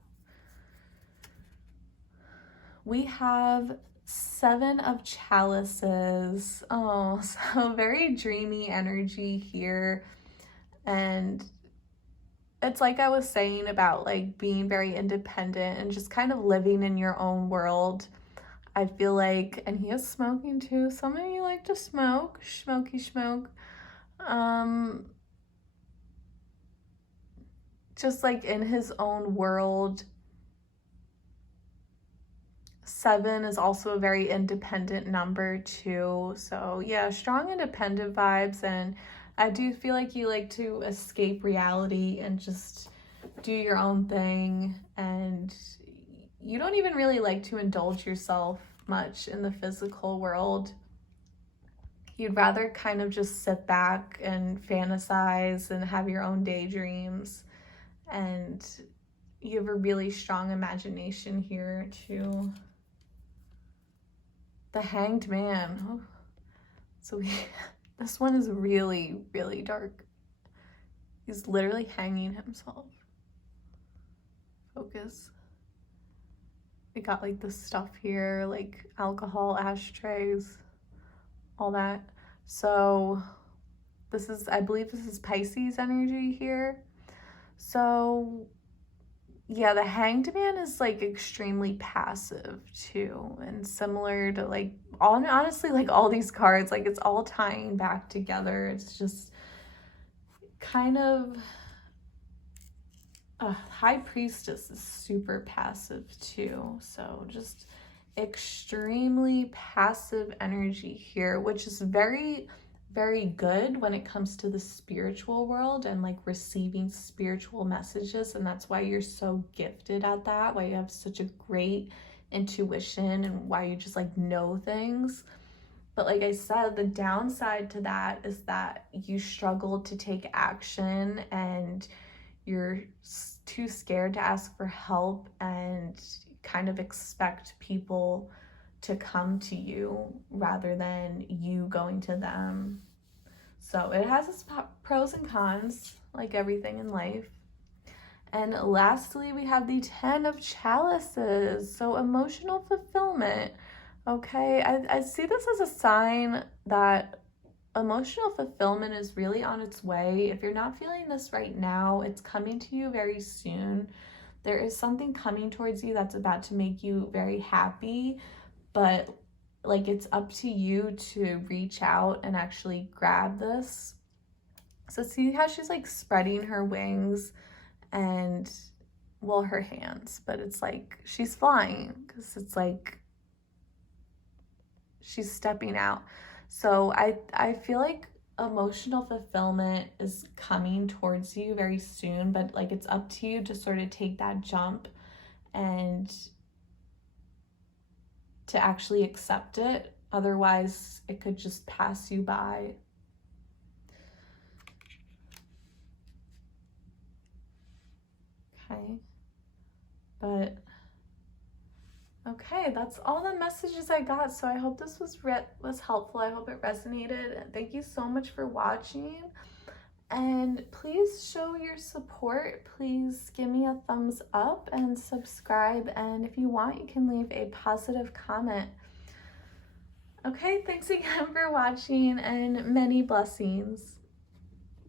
We have 7 of Chalices. Oh, so very dreamy energy here. And it's like I was saying about like being very independent and just kind of living in your own world. I feel like, and he is smoking too. Some of you like to smoke, smoky smoke. Just like in his own world. 7 is also a very independent number too. So yeah, strong independent vibes. And I do feel like you like to escape reality and just do your own thing. And you don't even really like to indulge yourself much in the physical world. you'd rather kind of just sit back and fantasize and have your own daydreams, and you have a really strong imagination here too. The Hanged Man. Oh. So this one is really, really dark. He's literally hanging himself. Focus. We got like the stuff here, like alcohol, ashtrays, all that. So this is, I believe this is Pisces energy here. So yeah, the Hanged Man is like extremely passive too, and similar to like honestly like all these cards, like it's all tying back together. It's just kind of High Priestess is super passive too, so just extremely passive energy here, which is very, very good when it comes to the spiritual world and like receiving spiritual messages. And that's why you're so gifted at that, why you have such a great intuition and why you just like know things. But like I said, the downside to that is that you struggle to take action and you're too scared to ask for help and kind of expect people to come to you rather than you going to them. So it has its pros and cons, like everything in life. And lastly, we have the 10 of Chalices. So emotional fulfillment. Okay, I see this as a sign that emotional fulfillment is really on its way. If you're not feeling this right now, it's coming to you very soon. There is something coming towards you that's about to make you very happy, but like it's up to you to reach out and actually grab this. So see how she's like spreading her wings and, well, her hands, but it's like she's flying because it's like she's stepping out. So I feel like emotional fulfillment is coming towards you very soon, but like it's up to you to sort of take that jump and to actually accept it. Otherwise, it could just pass you by. Okay. But okay, that's all the messages I got. So I hope this was helpful. I hope it resonated. Thank you so much for watching. And please show your support. Please give me a thumbs up and subscribe. And if you want, you can leave a positive comment. Okay, thanks again for watching and many blessings.